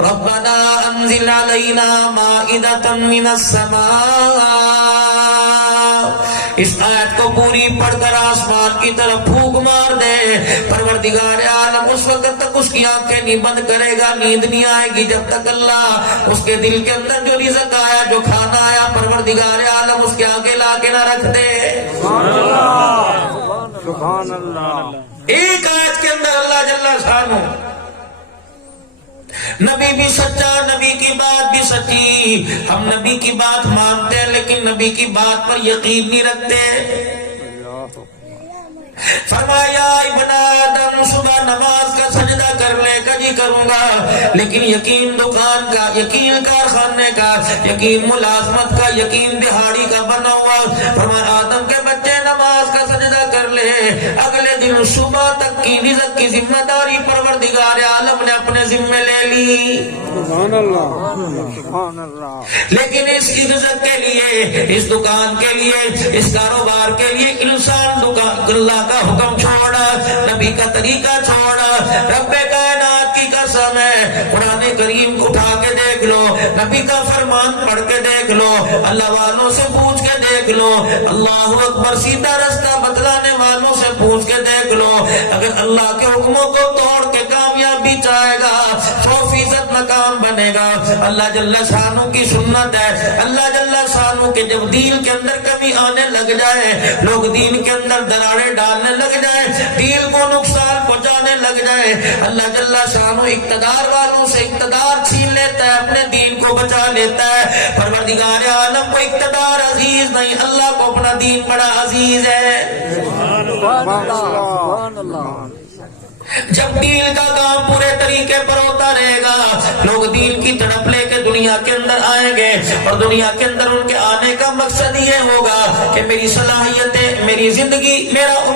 ربنا انزل علینا مائدۃ من السماء. اس آیت کو پوری پڑھ کر آسمان کی طرف پھونک مار دے. پروردگار عالم اس وقت تک اس کی آنکھیں نہیں بند کرے گا, نیند نہیں آئے گی جب تک اللہ اس کے دل کے اندر جو رزق آیا, جو کھانا آیا, پروردگار عالم اس کے آگے لا کے نہ رکھ دے. سبحان اللہ. ایک آیت کے اندر اللہ جل شانہ نبی بھی سچا, نبی کی بات بھی سچی. ہم نبی کی بات مانتے ہیں لیکن نبی کی بات پر یقین نہیں رکھتے. فرمایا ابن آدم صبح نماز کا سجدہ کر لے گا, جی کروں گا, لیکن یقین دکان کا, یقین کارخانے کا, یقین ملازمت کا, یقین دہاڑی کا بنا ہوا. فرمایا آدم کے بچے نماز کا سجدہ کر لے, اگلے دن صبح تک کی رزق کی ذمہ داری پروردگار عالم نے اپنے ذمے لے لی. سبحان اللہ. سبحان اللہ. لیکن اس رزق کے لیے, اس دکان کے لیے, اس کاروبار کے لیے انسان اللہ کا حکم چھوڑا, نبی کا طریقہ چھوڑا. رب کائنات کی قسم ہے, قرآن کریم اٹھا کے دیکھ لو, نبی کا فرمان پڑھ کے دیکھ لو, اللہ والوں سے پوچھ کے دیکھ لو, اللہ اکبر سیدھا رستہ بتلانے والوں سے پوچھ کے دیکھ لو. اگر اللہ کے حکموں کو توڑ کے کامیابی چاہے گا 100% ناکام بنے گا. اللہ جل شانہ کی سنت ہے, اللہ جل شانہ کے جب دین کے اندر کمی آنے لگ جائے, لوگ دین کے اندر دراڑیں ڈالنے لگ جائے, دین کو نقصان پہنچانے لگ جائے, اللہ جل شانہ اقتدار والوں سے اقتدار چھین لیتا ہے, اپنے دین کو بچا لیتا ہے. پروردگار عالم کو اقتدار عزیز نہیں, اللہ کو اپنا دین بڑا عزیز ہے. سبحان اللہ. جب دین کا کام پورے طریقے پر ہوتا رہے گا, لوگ دین کی تڑپ لے کے دنیا کے اندر آئیں گے, اور دنیا کے اندر ان کے آنے کا مقصد یہ ہوگا کہ میری صلاحیتیں, میری زندگی,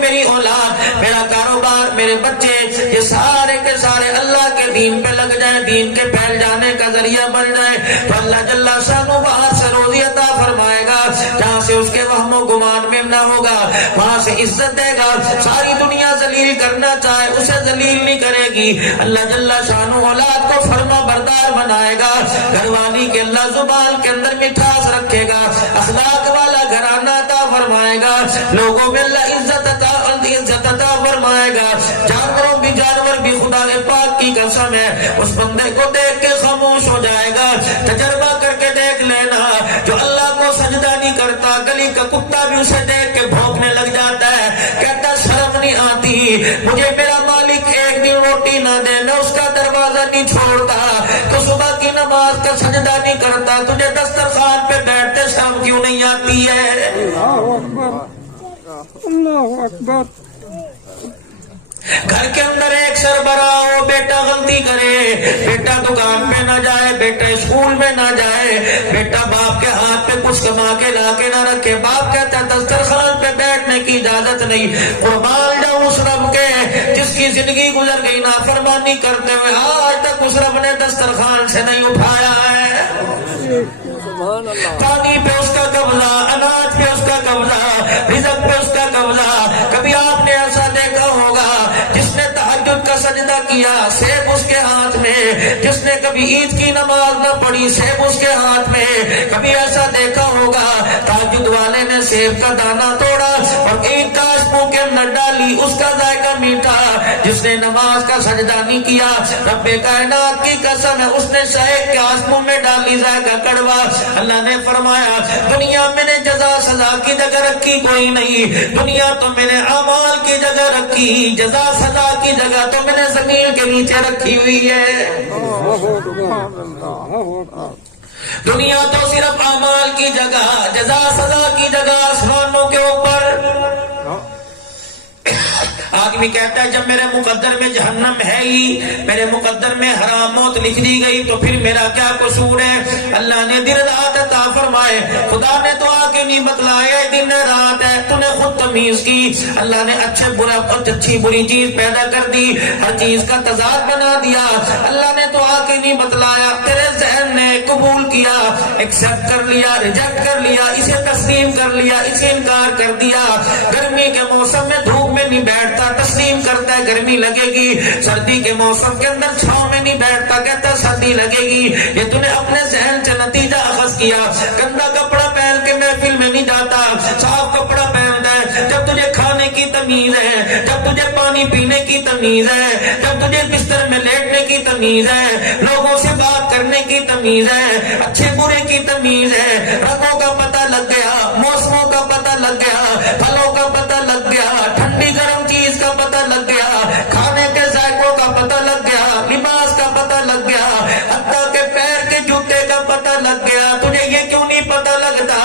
میری اولاد, میرا کاروبار, میرے بچے, یہ سارے کے سارے اللہ کے دین پہ لگ جائیں, دین کے پھیل جانے کا ذریعہ بن جائیں. تو اللہ جل شانہ باہر سے روزی عطا فرمائے گا, جہاں سے اس کے وہم و گمان میں نہ ہوگا, وہاں سے عزت دے گا. ساری دنیا ذلیل کرنا چاہے اسے ذلیل نہیں کرے گی. اللہ جل شانہ اولاد کو فرما بردار بنائے گا, گھر والی کے اللہ زبان کے اندر مٹھاس رکھے گا, اخلاق والا گھرانہ عطا فرمائے گا, لوگوں میں اللہ عزت عطا فرمائے گا. جانور بھی خدا پاک کی قسم ہے, اس بندے کو دیکھ کے خاموش ہو جائے گا. تجربہ کر کے دیکھ لینا, جو اللہ کو سجدہ نہیں کرتا, گلی کا کتا بھی اسے دیکھ کے بھونکنے لگ جاتا ہے, کہتا شرم نہیں آتی, مجھے میرا مالک ایک دن روٹی نہ دے, میں اس کا دروازہ نہیں چھوڑتا. تو صبح کی نماز کا سجدہ نہیں کرتا, تجھے دسترخوان پہ بیٹھتے شرم کیوں نہیں آتی ہے؟ اللہ اکبر. گھر کے اندر ایک سربراہ ہو, بیٹا غلطی کرے, بیٹا دکان پہ نہ جائے, بیٹا اسکول میں نہ جائے, بیٹا باپ کے ہاتھ پہ کچھ کما کے لا کے نہ رکھے, باپ کہتا ہے دسترخوان پہ بیٹھنے کی اجازت نہیں. قربان جاؤں اس رب کے جس کی زندگی گزر گئی نافرمانی کرتے ہوئے, آج تک اس رب نے دسترخوان سے نہیں اٹھایا ہے. پانی پہ اس کا قبضہ, اناج پہ اس کا قبضہ, رزق پہ اس کا قبضہ. کبھی آپ نے ایسا دیکھا ہوگا جس نے تہجد کا سجدہ کیا, سیب اس کے ہاتھ میں, جس نے کبھی عید کی نماز نہ پڑھی, سیب اس کے ہاتھ میں. کبھی ایسا دیکھا ہوگا تہجد والے نے سیب کا دانہ توڑا اور عید کا منہ کے اندر ڈالی, اس کا ذائقہ میٹھا. جس نے نماز کا سجدہ نہیں کیا, رب کائنات کی قسم ہے, اس نے شہد کے منہ میں ڈالی, ذائقہ کڑوا. اللہ نے فرمایا دنیا میں نے جزا سزا کی جگہ رکھی کوئی نہیں, دنیا تو میں نے اعمال کی جگہ رکھی, جزا سزا کی جگہ تو میں نے زمین کے نیچے رکھی ہوئی ہے. دنیا تو صرف اعمال کی جگہ, جزا سزا کی جگہ آسمانوں کے اوپر. آدمی کہتا ہے جب میرے مقدر میں جہنم ہے ہی, میرے مقدر میں حرام موت لکھ دی گئی, تو پھر میرا کیا قصور ہے؟ اللہ نے دن رات عطا فرمائے, خدا نے تو آ کے نہیں بتلایا دن رات ہے, تو نے خود تمیز کی. اللہ نے اچھے برا اچھی بری چیز پیدا کر دی, ہر چیز کا تضاد بنا دیا. اللہ نے تو آ کے نہیں بتلایا, تیرے ذہن نے قبول کیا, ایکسپٹ کر لیا, ریجیکٹ کر لیا, اسے تسلیم کر لیا, اسے انکار کر دیا. گرمی کے موسم میں دھوپ میں نہیں بیٹھتا، تسلیم کرتا ہے گرمی لگے گی، سردی کے موسم کے اندر چھاؤں میں نہیں بیٹھتا، کہتا ہے سردی لگے گگی۔ یہ تو نے اپنے ذہن سے نتیجہ اخذ کیا، گندا کپڑا پہن کے محفل میں نہیں جاتا، صاف کپڑا پہنتا ہے۔ جب تجھے کھانے کی تمیز ہے، جب تجھے پانی پینے کی تمیز ہے، جب تجھے بستر میں لیٹنے کی تمیز ہے، لوگوں سے بات کرنے کی تمیز ہے، اچھے برے کی تمیز ہے، رنگوں کا پتہ لگ گیا، موسموں کا پتہ لگ گیا، پھلوں کا پتہ لگ گیا، ٹھنڈی گرم چیز کا پتہ لگ گیا، کھانے کے ذائقوں کا پتہ لگ گیا، لباس کا پتہ لگ گیا، حتیٰ کہ پیر کے جوتے کا پتہ لگ گیا۔ تجھے یہ کیوں نہیں پتہ لگتا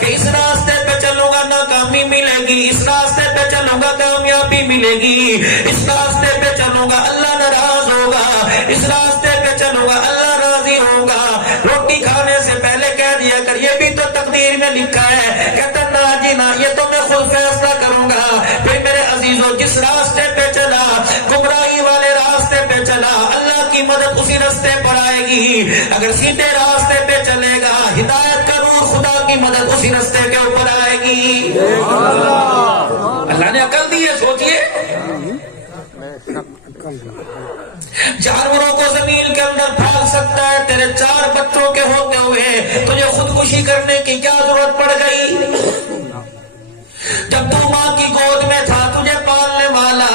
کہ اس راستے پہ چلوں گا ناکامی ملے گی، اس راستے پہ چلوں گا کامیابی ملے گی، اس راستے پہ چلوں گا اللہ ناراض ہوگا، اس راستے پہ چلوں گا اللہ راضی ہوگا۔ روٹی کھانے سے پہلے کہہ دیا کر یہ بھی تو تقدیر میں لکھا ہے، کہتا نا جی نا، یہ تو میں خود فیصلہ کروں گا۔ پھر میرے عزیزوں، جس راستے پہ چلا، گمراہی والے راستے پہ چلا، اللہ کی مدد اسی راستے پر آئے گی۔ اگر سیدھے راستے پہ چلے گا، ہدایت کا نور، خدا کی مدد اسی راستے کے اوپر آئے گی۔ اللہ نے عقل دی ہے، سوچئے جانوروں کو زمین کے اندر پھیل سکتا ہے، تیرے 4 بچوں کے ہوتے ہوئے تجھے خودکشی کرنے کی کیا ضرورت پڑ گئی؟ جب تو ماں کی گود میں تھا، تجھے پالنے والا،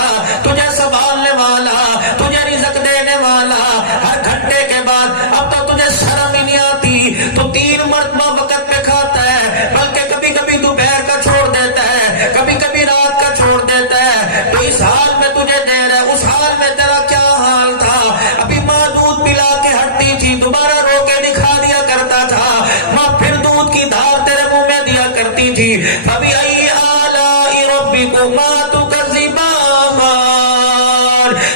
تجھے سنبھالنے والا، تجھے رزق دینے والا، ہر گھنٹے کے بعد اب تو تجھے شرم ہی نہیں آتی، تو 3 مرتبہ وقت پہ کھاتا ہے، بلکہ کبھی کبھی دوپہر کا چھوڑ دیتا ہے، کبھی کبھی رات کا چھوڑ دیتا ہے، تو اس حال میں تجھے دے رہا ہے، اس حال میں تیرا کیا حال تھا؟ ابھی ماں دودھ پلا کے ہٹتی تھی، دوبارہ رو کے دکھا دیا کرتا تھا، ماں پھر دودھ کی دھار تیرے منہ میں دیا کرتی تھی۔ ابھی آئی آلائی ربکما تکذبان،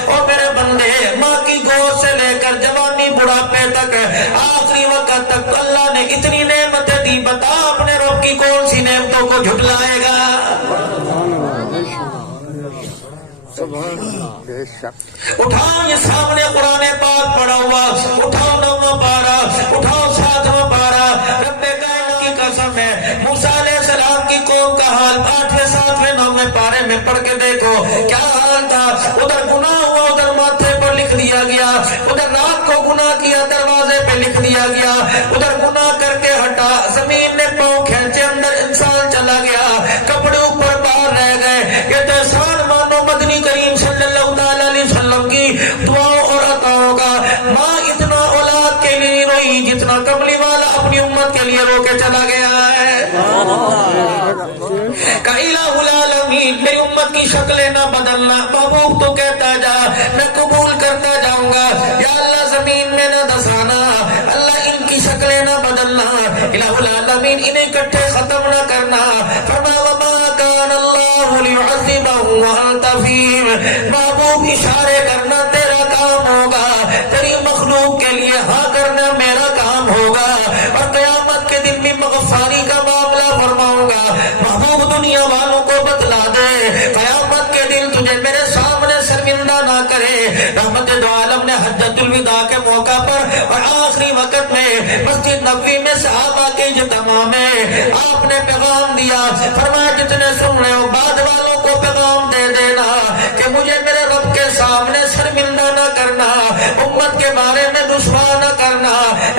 او میرے بندے، ماں کی گود سے لے کر جوانی بڑھاپے تک، آخری وقت تک اللہ نے اتنی نعمتیں دی، بتا اپنے رب کی کون سی نعمتوں کو جھٹلائے گا؟ اٹھاؤ یہ سامنے قرآن پاک پڑھا ہوا، اٹھاؤ 9واں پارہ، اٹھاؤ 7واں پارہ، رب کائنات کی قسم ہے، موسیٰ علیہ السلام کی قوم کا حال 8ویں 7ویں 9ویں پارے میں پڑھ کے دیکھو کیا حال تھا۔ ادھر گناہ ہوا، ادھر ماتھے پر لکھ دیا گیا، ادھر رات کو گناہ کیا، دروازے پہ لکھ دیا گیا، ادھر گناہ کر کے ہٹا، زمین نے پاؤں کھینچے، اندر انسان چلا گیا، کپڑے اوپر باہر رہ گئے۔ یہ تو احسان مانو مدنی کریم صلی اللہ علیہ وسلم کی دعاؤں اور عطاؤں کا۔ ماں اتنا اولاد کے لیے روئی جتنا کملی والا اپنی امت کے لیے رو کے چلا گیا ہے۔ کہ الہ العالمین، میری امت کی شکلیں نہ بدلنا، محبوب تو کہتا جا، میں قبول کرتا جاؤں گا، یا اللہ زمین میں نہ دسانا، اللہ ان کی شکلیں نہ بدلنا، الہ العالمین انہیں اکٹھے ختم نہ کرنا۔ فرمایا وما کان اللہ لیعذبہم وانت فیہم، محبوب اشارے کرنا تیرا کام ہوگا، تیری مخلوق کے لیے ہاں کرنا میرا کام ہوگا، اور قیامت کے دن بھی مغفرانی کا معاملہ فرماؤں گا۔ محبوب دنیا والوں کو بتلا دے، قیامت کے دن تجھے میرے سامنے شرمندہ نہ کرے۔ رحمت دو عالم نے حجۃ الوداع کے موقع پر اور آخری وقت میں مسجد نبوی میں صحابہ کے اجتماع میں آپ نے پیغام دیا، فرمایا جتنے سن رہے ہو بعد والوں کو پیغام دے دینا کہ مجھے میرے رب کے سامنے شرمندہ نہ کرنا، امت کے بارے میں رسوا نہ کرنا،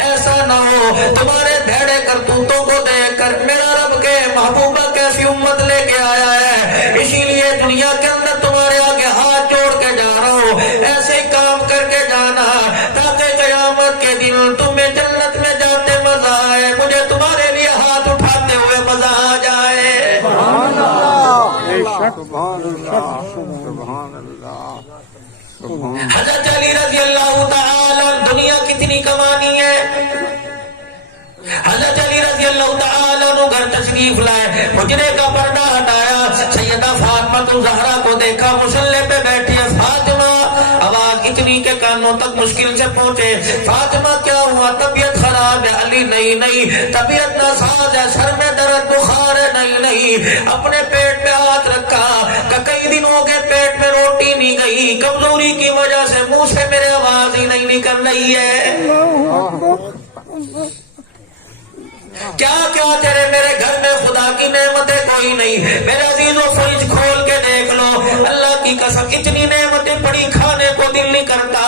ایسا نہ ہو تمہارے بھیڑے کرتوتوں کو دیکھ کر میرا رب کے محبوبہ کیسی امت لے کے آیا ہے، اسی لیے دنیا کے اندر تمہارے آگے ہاتھ جوڑ کے جا رہا ہوں، ایسے کام کر کے جانا تاکہ قیامت کے دن تمہیں جنت میں جاتے مزہ آئے، مجھے تمہارے لیے ہاتھ اٹھاتے ہوئے مزہ آ جائے۔ سبحان اللہ، بے شک، سبحان اللہ، سبحان اللہ، سبحان۔ حضرت علی رضی اللہ تعالی، دنیا کتنی کمانی ہے۔ حضرت علی رضی اللہ تعالی عنہ گھر تشریف لائے، حجرے کا پردہ ہٹایا، سیدہ فاطمہ الزہرا کو دیکھا مصلی پہ بیٹھی ہے۔ فاطمہ، آواز اتنی کے کانوں تک مشکل سے پہنچے، فاطمہ کیا ہوا؟ طبیعت خراب ہے؟ علی نہیں، طبیعت ناساز ہے، سر میں درد بخار ہے؟ نہیں، اپنے پیٹ پہ ہاتھ رکھا کہ کئی دن ہو گئے پیٹ میں روٹی نہیں گئی، کمزوری کی وجہ سے منہ سے میرے آواز ہی نہیں نکل رہی ہے۔ کیا کیا تیرے میرے گھر میں خدا کی نعمتیں کوئی نہیں. میرے عزیزوں فریج کھول کے دیکھ لو, اللہ کی قسم اتنی نعمتیں پڑی کھانے کو دل نہیں کرتا,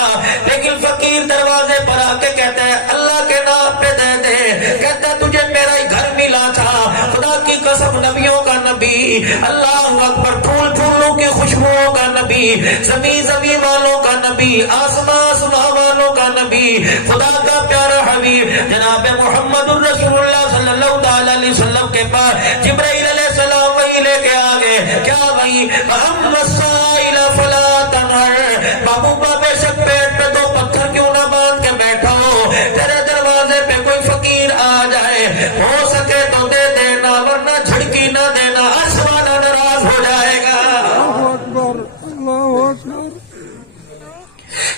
لیکن فقیر دروازے پر آ کے کہتا ہے اللہ کے نام پہ دے دے. کہتا ہے تجھے میرا ہی گھر ملا تھا, خدا کی قسم نبیوں کا نبی, اللہ اکبر, پھول پھولوں کی خوشبوؤں کا نبی, زمین زمین والوں کا نبی, آسمان آسمان والوں کا نبی, خدا کا پیارا حبیب جناب محمد الرسول اللہ صلی اللہ تعالی علیہ وسلم کے پاس جبرائیل علیہ السلام وہی لے کے آگے. کیا وہی محمد السائل فلا تنہر, محبوبہ بے شک پیٹ پہ 2 پتھر کیوں نہ باندھ کے بیٹھا ہو, تیرے دروازے پہ کوئی فقیر آ جائے, ہو سکے تو دے دینا ورنہ جھڑکی نہ دینا, عرش والا ناراض ہو جائے گا. اللہ اکبر, اللہ اکبر.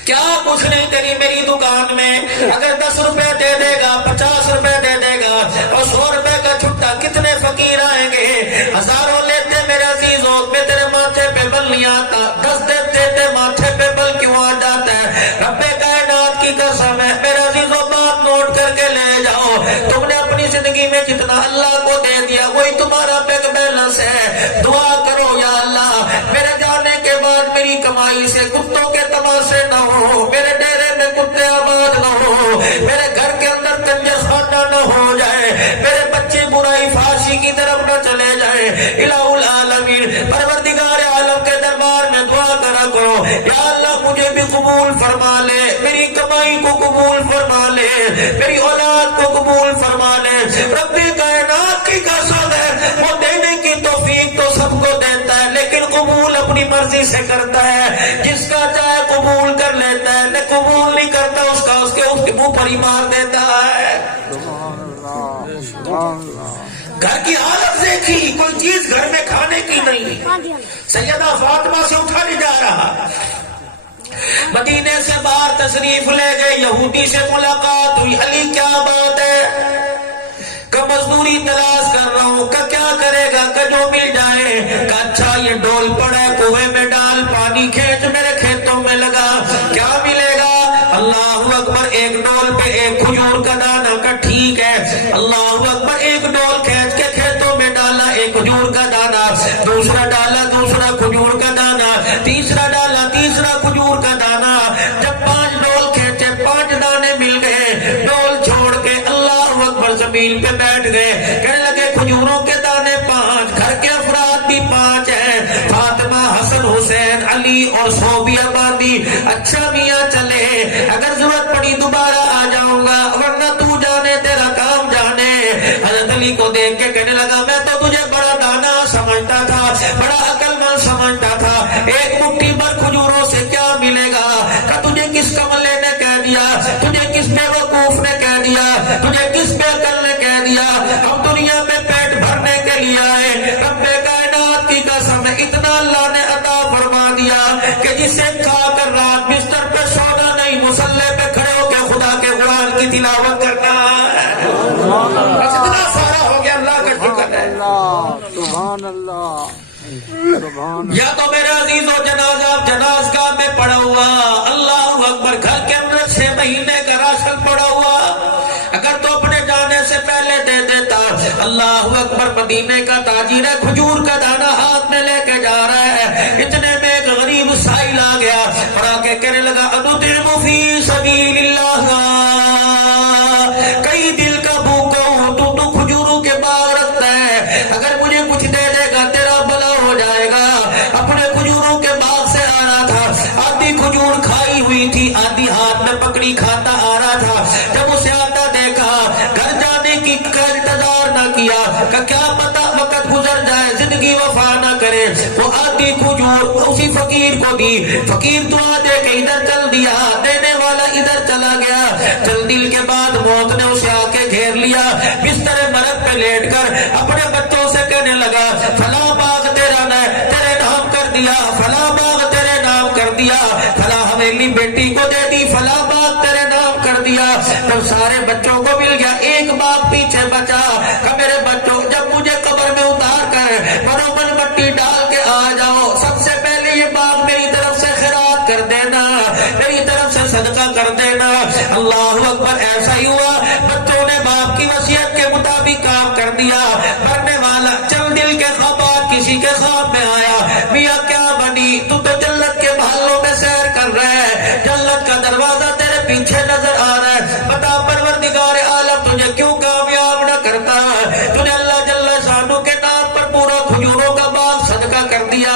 کیا کچھ نہیں تیری میری دکان میں, اگر 10 روپے دے دے گا, 50 روپے دے دے گا, اور 100 روپے کا چھٹا کتنے فقیر آئیں گے, ہزاروں لیتے میرے عزیزوں, میں تیرے ماتھے پہ بل نہیں آتا, 10 دیتے تھے ماتھے پہ بل کیوں آ جاتا ہے. رب کائنات کی قسم ہے میرے عزیزوں, بات نوٹ کر کے لے جاؤ, تم نے اپنی زندگی میں جتنا اللہ کو دے دیا وہی تمہارا بینک بیلنس ہے. دعا کرو یا اللہ میرے جانے کے بعد میری کمائی سے کتوں کے تماشے نہ ہو, میرے ڈیرے میں کتے آباد نہ ہو, میرے گھر کے اندر کنجر خانہ نہ ہو جائے, میرے بچے برائی فحاشی کی طرف نہ چلے جائیں. الہ العالمین پروردگار عالم کے دربار میں دعا کرا کرو, یا اللہ مجھے بھی قبول فرما لے, میری کمائی کو قبول فرما لے, میری اولاد کو قبول فرما لے. رب کائنات کی قسم ہے وہ دینے کی توفیق تو سب کو دیتا ہے, لیکن قبول اپنی مرضی سے کرتا ہے, جس کا چاہے قبول کر لیتا ہے, نہ قبول نہیں کرتا اس کا اس کے منہ پر ہی مار دیتا ہے. سبحان اللہ, سبحان اللہ. گھر کی حالت دیکھی, کوئی چیز گھر میں کھانے کی نہیں. سیدہ فاطمہ سے اٹھا نہیں جا رہا, مدینے سے باہر تشریف لے گئے, یہودی سے ملاقات ہوئی, علی کیا بات ہے, کہ مزدوری تلاش کر رہا ہوں, کہ کیا کرے گا, کہ جو مل جائے, کہ اچھا یہ ڈول پڑا ہے کنویں میں ڈال, پانی کھینچ میرے کھیتوں میں لگا, کیا ملے گا. اللہ اکبر, ایک ڈول پہ ایک کھجور کا دانہ, کا ٹھیک ہے. اللہ اکبر, ایک ڈول کھینچ کے کھیتوں میں ڈالا, ایک کھجور کا دانہ, دوسرا ڈالا, دوسرا کھجور کا دانہ, تیسرا ڈالا, تیسرا کھجور کا دانہ. جب 5 ڈول کھینچے, 5 دانے مل گئے, ڈول چھوڑ کے اللہ اکبر زمین پہ بیٹھ گئے, کہنے لگے کھجوروں کے دانے 5, گھر کے افراد بھی 5 ہیں, فاطمہ, حسن, حسین, علی اور 100 بھی آبادی. اچھا میاں چلے, اگر ضرورت پڑی دوبارہ آ جاؤں گا, ورنہ تو جانے تیرا کام جانے. حضرت علی کو دیکھ کے کہنے لگا میں تو تجھے بڑا دانا سمجھتا تھا, بڑا عقل مند سمجھتا تھا, ایک مٹھی بھر کھجوروں سے کیا ملے گا, کہ تجھے کس کملے نے کہہ دیا, تجھے کس بیوقوف نے کہہ دیا, تجھے کس بے عقل نے کہہ دیا, ہم دنیا میں پیٹ بھرنے کے لیے آئے. رب کائنات کی قسم اتنا اللہ نے عطا فرما دیا کہ جسے کھا کر رات بستر پہ سونا نہیں, مصلے پہ کھڑے ہو کے خدا کے قرآن کی تلاوت کرنا ہے. اتنا سارا ہو گیا, اللہ کا شکر ہے. سبحان اللہ, سبحان. یا تو میرے عزیزو جنازگاہ میں پڑا ہوا, اللہ اکبر, گھر کے اندر 6 مہینے کا راشن پڑا ہوا, اگر تو اپنے جانے سے پہلے دے دیتا. اللہ اکبر, مدینے کا تاجر ہے, کھجور کا دانہ ہاتھ میں لے کے جا رہا ہے, اتنے میں ایک غریب سائل آ گیا اور آ کے کہنے لگا اطعم فی سبیل اللہ, کئی دل کا بھوکا ہوں, تو کھجوروں کے باغ رکھتا ہے, اگر مجھے کچھ دے دے گا تیرا بھلا ہو جائے گا. اپنے کھجوروں کے باغ سے آ رہا تھا, آدھی کھجور کھائی ہوئی تھی, آدھی ہاتھ میں پکڑی کھاتا آ رہا تھا. جب اسے آتا دیکھا, گھر جانے کی کا انتظار نہ کیا, کہ کیا پتا وقت گزر جائے, زندگی وفا نہ کرے, وہ آدھی کھجور اسی فقیر کو دی. فقیر دعا دے کے ادھر چل دیا, دینے والا ادھر چلا گیا. چل دل کے بعد موت نے اسے آ کے گھیر لیا, بستر مرگ پہ لیٹ کر اپنے بچوں سے کہنے لگا فلاں باغ تیرا تیرے نام کر دیا, فلاں باغ تیرے نام کر دیا, فلاں حویلی بیٹی کو دے دی, فلاں باغ تیرے نام کر دیا. جب سارے بچوں کو مل گیا, ایک باغ پیچھے بچا, کہ میرے بچوں جب مجھے قبر میں اتار کر برومن مٹی ڈال کے آ جاؤ, سب سے پہلے یہ باغ میری طرف سے خیرات کر دینا, میری طرف سے صدقہ کر دینا. اللہ اکبر, ایسا ہی ہوا، بچوں نے باپ کی وصیت کے مطابق کام کر دیا، مرنے والا چند دل کے خواب کسی کے خواب میں آیا، میاں کیا بنی، تو جنت کے محلوں میں سیر کر رہا ہے، جنت کا دروازہ تیرے پیچھے نظر آ رہا ہے، بتا پروردگار عالم تجھے کیوں کامیاب نہ کرتا، تجھے اللہ جل شانہ کے نام پر پورا کھجوروں کا باغ صدقہ کر دیا۔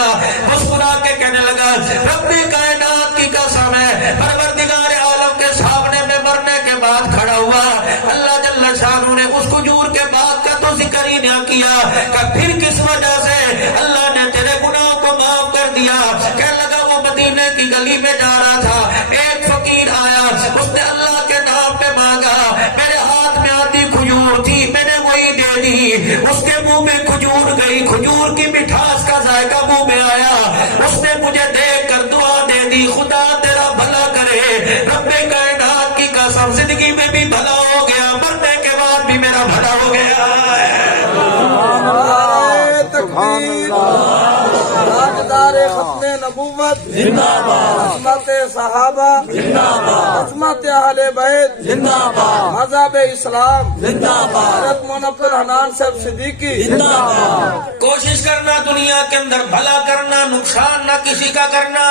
مسکرا کے کہنے لگا رب کائنات کی قسم ہے، پروردگار عالم کے سامنے میں مرنے کے بعد کھڑا ہوا، اللہ جل شانہ نے اس کھجور کے باغ کا تو ذکر ہی نہ کیا کہ پھر کس وجہ سے اللہ نے تیرے گناہوں کو معاف کر دیا۔ کہنے لگا وہ مدینے کی گلی میں جا رہا تھا، ایک فقیر آیا، اس نے اللہ کے نام پہ مانگا، میرے ہاتھ میں آتی کھجور تھی، میں نے وہی دے دی، اس کے منہ میں کھجور گئی، کھجور کی مٹھاس کا ذائقہ منہ میں آیا، اس نے مجھے دیکھ کر دعا دے دی، خدا تیرا بھلا کرے، رب کائنات کی قسم زندگی میں بھی بھلا ہو گیا، مرنے کے بعد بھی میرا بھلا ہو گیا۔ تاجدار ختم نبوت زندہ باد، عظمت صحابہ زندہ باد، عظمت اہل بیت زندہ باد، مذہب اسلام زندہ باد، حضرت منور الحنان صاحب صدیقی زندہ باد۔ کوشش کرنا دنیا کے اندر بھلا کرنا، نقصان نہ کسی کا کرنا،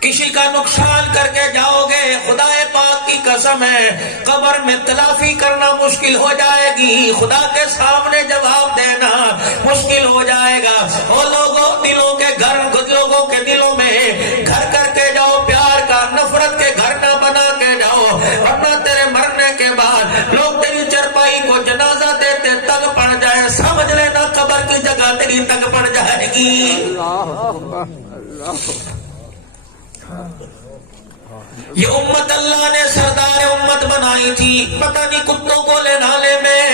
کسی کا نقصان کر کے جاؤ گے خدا پاک کی قسم ہے قبر میں تلافی کرنا مشکل ہو جائے گی، خدا کے سامنے جواب دینا مشکل ہو جائے گا۔ وہ لوگوں دلوں کے گھر، لوگوں کے دلوں میں گھر کر کے جاؤ، پیار کا نفرت کے گھر نہ بنا کے جاؤ، ورنہ تیرے مرنے کے بعد لوگ تیری چرپائی کو جنازہ دیتے تک پڑ جائے، سمجھ لینا قبر کی جگہ تیری تک پڑ جائے گی۔ یہ امت اللہ نے سردار امت بنائی تھی، پتہ نہیں کتوں کو لے نالے میں،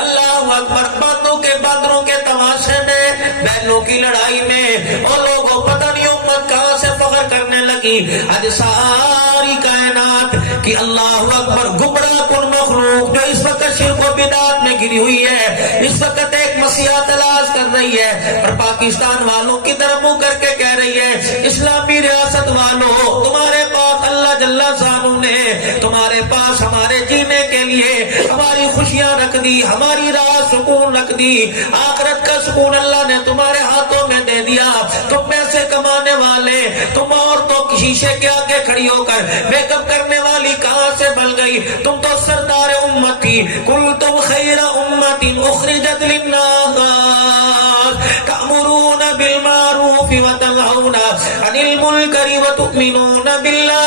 اللہ اکبر، باندوں کے باندروں کے تماشے میں، بہنوں کی لڑائی میں، اور لوگوں پتہ نہیں امت کہاں سے فخر کرنے لگی۔ آج ساری کائنات کی اللہ اکبر گمراہ کن مخلوق جو اس وقت شرک و بدعت میں گری ہوئی ہے، اس وقت ایک مسیحا تلاش کر رہی ہے، اور پاکستان والوں کی طرف منہ کر کے کہہ رہی ہے اسلامی ریاست والوں تمہارے پاس اللہ جل شانہ نے تمہارے پاس ہمارے جینے کے لیے ہماری خوشیاں رکھ دی، ہماری راہ سکون رکھ دی، آخرت کا سکون اللہ نے تمہارے ہاتھوں میں دے دیا، تم پیسے کمانے والے، تم عورتوں کی شیشے کے آگے کھڑی ہو کر میک اپ کرنے والی کہاں سے بل گئی، تم تو سردار امت تھی، کنتم خیر امت اخرجت للناس تأمرون بالمعروف وتنہون عن المنکر وتؤمنون باللہ۔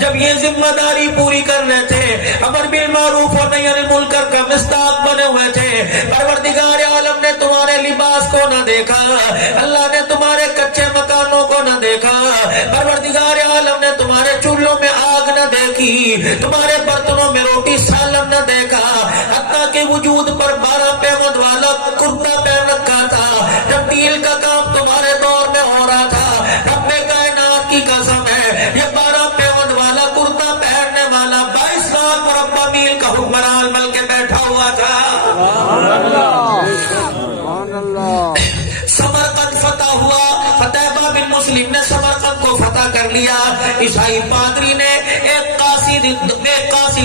جب یہ ذمہ داری پوری کر رہے تھے، امر بالمعروف اور نہی عن المنکر کا مصداق بنے ہوئے تھے، پروردگار عالم نے تمہارے لباس کو نہ دیکھا، اللہ نے تمہارے کچے مکانوں کو نہ دیکھا، پروردگار عالم نے تمہارے چولہوں میں آگ نہ دیکھی، تمہارے برتنوں میں روٹی سالن نہ دیکھا، حتیٰ کہ وجود پر 12 پیوند والا کرتا پہن رکھا تھا، جب ڈیل کا کام تمہارے دور میں ہو رہا تھا، رب کائنات کی قسم ہے یہ 12 پیوند والا کرتا پہننے والا 22 لاکھ مربع میل کا حکمران مل کے بیٹھا ہوا تھا۔ سمرقند فتح ہوا، فتح بن مسلم نے سمرقند کو فتح کر لیا، عیسائی پادری نے ایک قاصد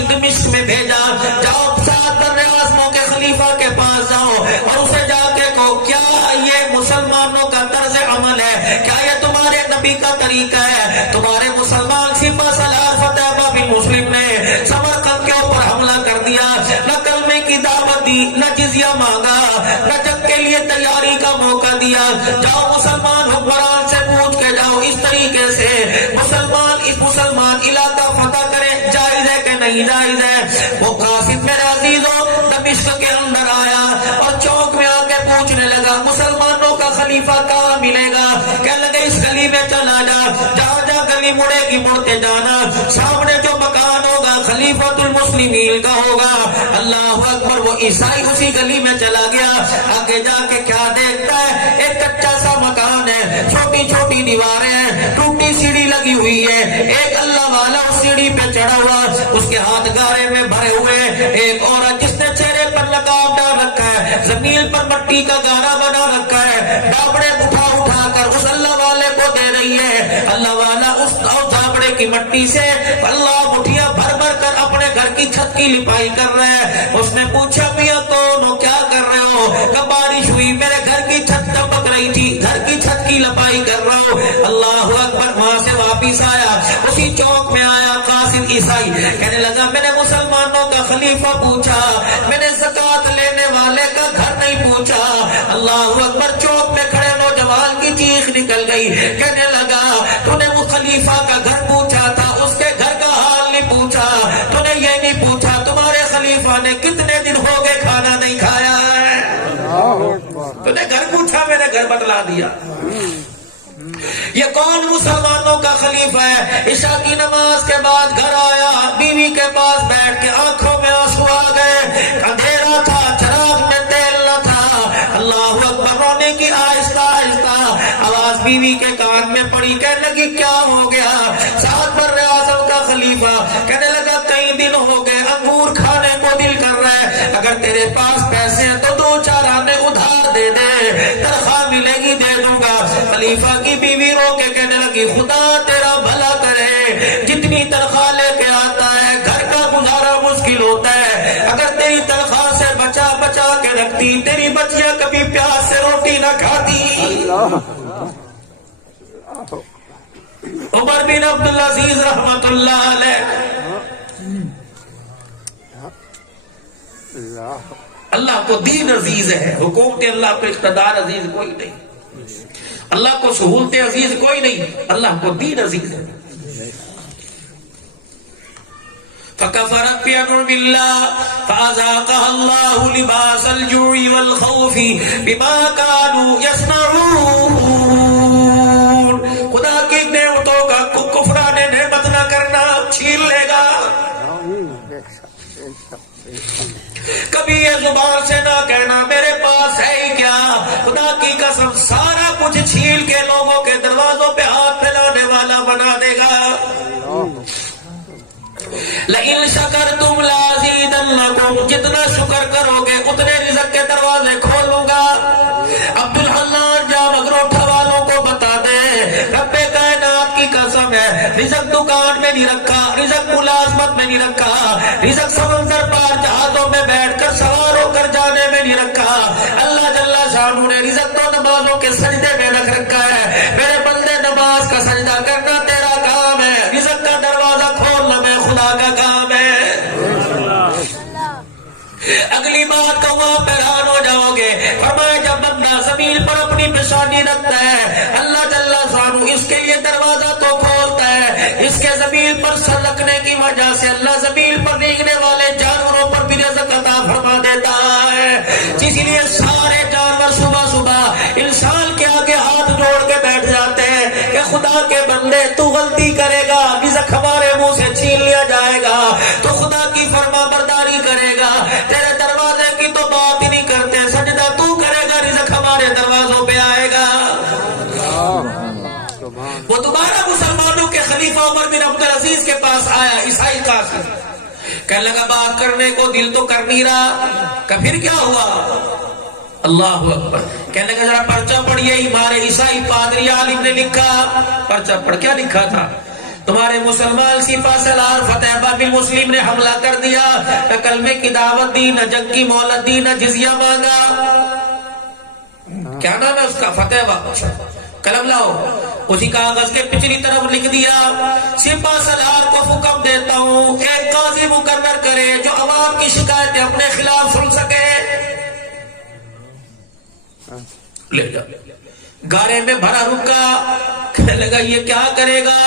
دمشق میں بھیجا، جاؤ سات بر-اعظموں کے خلیفہ کے پاس جاؤ اور اسے جا کے کہو کیا یہ مسلمانوں کا طرز عمل ہے، کیا یہ تمہارے نبی کا طریقہ ہے، تمہارے مسلمان سپہ سالار فتح بن مسلم نے سمرقند کے اوپر حملہ کر دیا، نہ کلمے کی دعوت دی، نہ جزیہ مانگا، نہ جنگ کے لیے تیاری کا موقع دیا، جاؤ مسلمان حکمران سے پوچھ کے جاؤ اس طریقے سے مسلمان علاقہ فتح کرے جائز ہے کہ نہیں جائز ہے۔ وہ قاصد میرے عزیزوں دمشق کے اندر آیا اور چوک میں آ کے پوچھنے لگا مسلمانوں کا خلیفہ کہاں ملے گا، کہنے لگے اس گلی میں چلا جا، جہاں جہاں گلی مڑے گی مڑتے جانا، سامنے جو مکان ہوگا خلیفۃ المسلمین کا ہوگا۔ اللہ اکبر، وہ عیسائی اسی گلی میں چلا گیا، آگے جا کے کیا دیکھتا ہے، ایک کچا سا مکان ہے، چھوٹی چھوٹی دیواریں ہیں، ٹوٹی سیڑھی لگی ہوئی ہے، ایک اللہ والا اس سیڑھی پہ چڑھا ہوا، اس کے ہاتھ گارے میں بھرے ہوئے، ایک عورت جس نے چہرے پر نقاب ڈال رکھا ہے، زمین پر مٹی کا گارا بنا رکھا ہے، ڈابڑے اٹھا اٹھا کر اس اللہ والے کو دے رہی رہی ہے. اللہ والا اس جھاپڑے کی مٹی سے اللہ مٹھیاں بھر بھر کر اپنے گھر کی چھت کی لپائی کر رہے ہیں. اس نے پوچھا میاں تو کیا کر رہے ہو؟ کہ بارش ہوئی میرے گھر کی چھت دبک رہی تھی, گھر کی چھت کی لپائی کر رہا ہوں. اللہ اکبر. وہاں سے واپس آیا, اسی چوک میں آیا قاسم عیسائی, کہنے لگا میں نے مسلمانوں کا خلیفہ پوچھا, میں نے زکات لینے والے کا گھر نہیں پوچھا. اللہ اکبر. چوک میں کھڑے نوجوان کی چیخ نکل گئی, کہنے لگا تو نے وہ خلیفہ کا گھر پوچھا تھا, اس کے گھر کا حال نہیں پوچھا, تو نے یہ نہیں پوچھا تمہارے خلیفہ نے کتنے دن ہو گئے کھانا نہیں کھایا ہے. تو نے گھر پوچھا, میں نے گھر بتلا دیا. یہ کون مسلمانوں کا خلیفہ ہے؟ عشاء کی نماز کے بعد گھر آیا, بیوی کے پاس بیٹھ کے آنکھوں میں آنسو آ گئے, اندھیرا تھا, چراغ میں تیل نہ تھا. اللہ اکبر. رونے کی آہستہ آہستہ آواز بیوی کے کان میں پڑی, کہنے لگی کیا ہو گیا؟ سعد بر اعظم کا خلیفہ کہنے لگا کئی دن ہو گئے انگور کھانے کو دل کر رہا ہے, اگر تیرے پاس پیسے ہیں تو 2-4 آنے ادھار دے دے, تنخواہ ملے گی دے دوں گا. خلیفہ کی بیوی رو کے کہنے لگی خدا تیرا بھلا کرے, جتنی تنخواہ لے کے آتا ہے گھر کا گزارا مشکل ہوتا ہے, اگر تیری تنخواہ سے بچا بچا کے رکھتی تیری بچیاں کبھی پیاس سے روٹی نہ کھاتی. عمر بن عبدالعزیز رحمت اللہ علیہ. اللہ کو دین عزیز ہے, حکومت اللہ کو اقتدار عزیز کوئی نہیں, اللہ کو سہولت عزیز کوئی نہیں, اللہ کو دین عزیز ہے. فکفرت بانعم اللہ فاذاقها اللہ لباس الجوع والخوف بما كانوا يصنعون. خدا کی نعمتوں کا کفران نعمت نہ کرنا چھین لے گا. کبھی یہ زبان سے نہ کہنا میرے پاس ہے ہی کیا, خدا کی قسم سارا کچھ چھین کے لوگوں کے دروازوں پہ ہاتھ پھیلانے والا بنا دے گا. لئن شکرتم لازیدنکم, جتنا شکر کرو گے اتنے رزق کے دروازے کھولوں گا. عبدالحنان جام اگروٹھا والوں کو بتا دے, رب کائنات کی قسم ہے رزق دکان میں نہیں رکھا, رزق ملازمت میں نہیں رکھا, رزق سمندر پار جہازوں میں بیٹھ کر سوار ہو کر جانے میں نہیں رکھا. اللہ جل شانہ نے رزق تو نمازوں کے سجدے میں رکھ رکھا ہے. میرے بندے نماز کا سجدہ کرنا تیرا کام ہے, رزق کا دروازہ کھولنا میں خدا کا کام ہے. اگلی بات کو وہاں حیران ہو جاؤ گے. فرمایا جب بندہ زمین پر اپنی پیشانی رکھتا ہے اللہ جل شانہ اس کے لیے دروازہ تو کھولتا ہے, اس کے زمین پر سر رکھنے کی وجہ سے اللہ زمین پر رینگنے والے جانوروں پر بھی رزق عطا فرما دیتا ہے. اسی لیے سارے جانور صبح صبح انسان کے آگے ہاتھ جوڑ کے بیٹھ جاتے ہیں کہ خدا کے بندے تو غلطی کرے گا رزق ہمارے منہ سے چھین لیا جائے گا, تو خدا کی فرما برداری کرے گا, تیرے دروازے کی تو بات ہی نہیں کرتے, سجدہ تو کرے گا رزق ہمارے دروازوں پہ آئے گا. وہ دوبارہ مسلمانوں کے خلیفہ عمر بن عبدالعزیز کے پاس آیا, عیسائی قاسم, کہنے لگا بات کرنے کو دل تو کر نہیں رہا, کہ پھر کیا ہوا؟ اللہ اکبر. کہنے لگا ذرا پرچہ پڑھیے, ہمارے عیسائی پادری عالم نے لکھا. پرچہ پڑھ, کیا لکھا تھا؟ تمہارے مسلمان سپاہ سالار فتح بن مسلم نے حملہ کر دیا, نہ کلمے کی دعوت دی, نہ جنگ کی مہلت دی, نہ جزیہ مانگا. کیا نام ہے اس کا؟ فتح بخش. قلم لاؤ. اسی کاغذ کے پچھلی طرف لکھ دیا سپاہ سالار کو حکم دیتا ہوں ایک قاضی مقرر کرے جو عوام کی شکایتیں اپنے خلاف سن سکے. لے جا. گارے میں بھرا رکا, کہنے لگا یہ کیا کرے گا,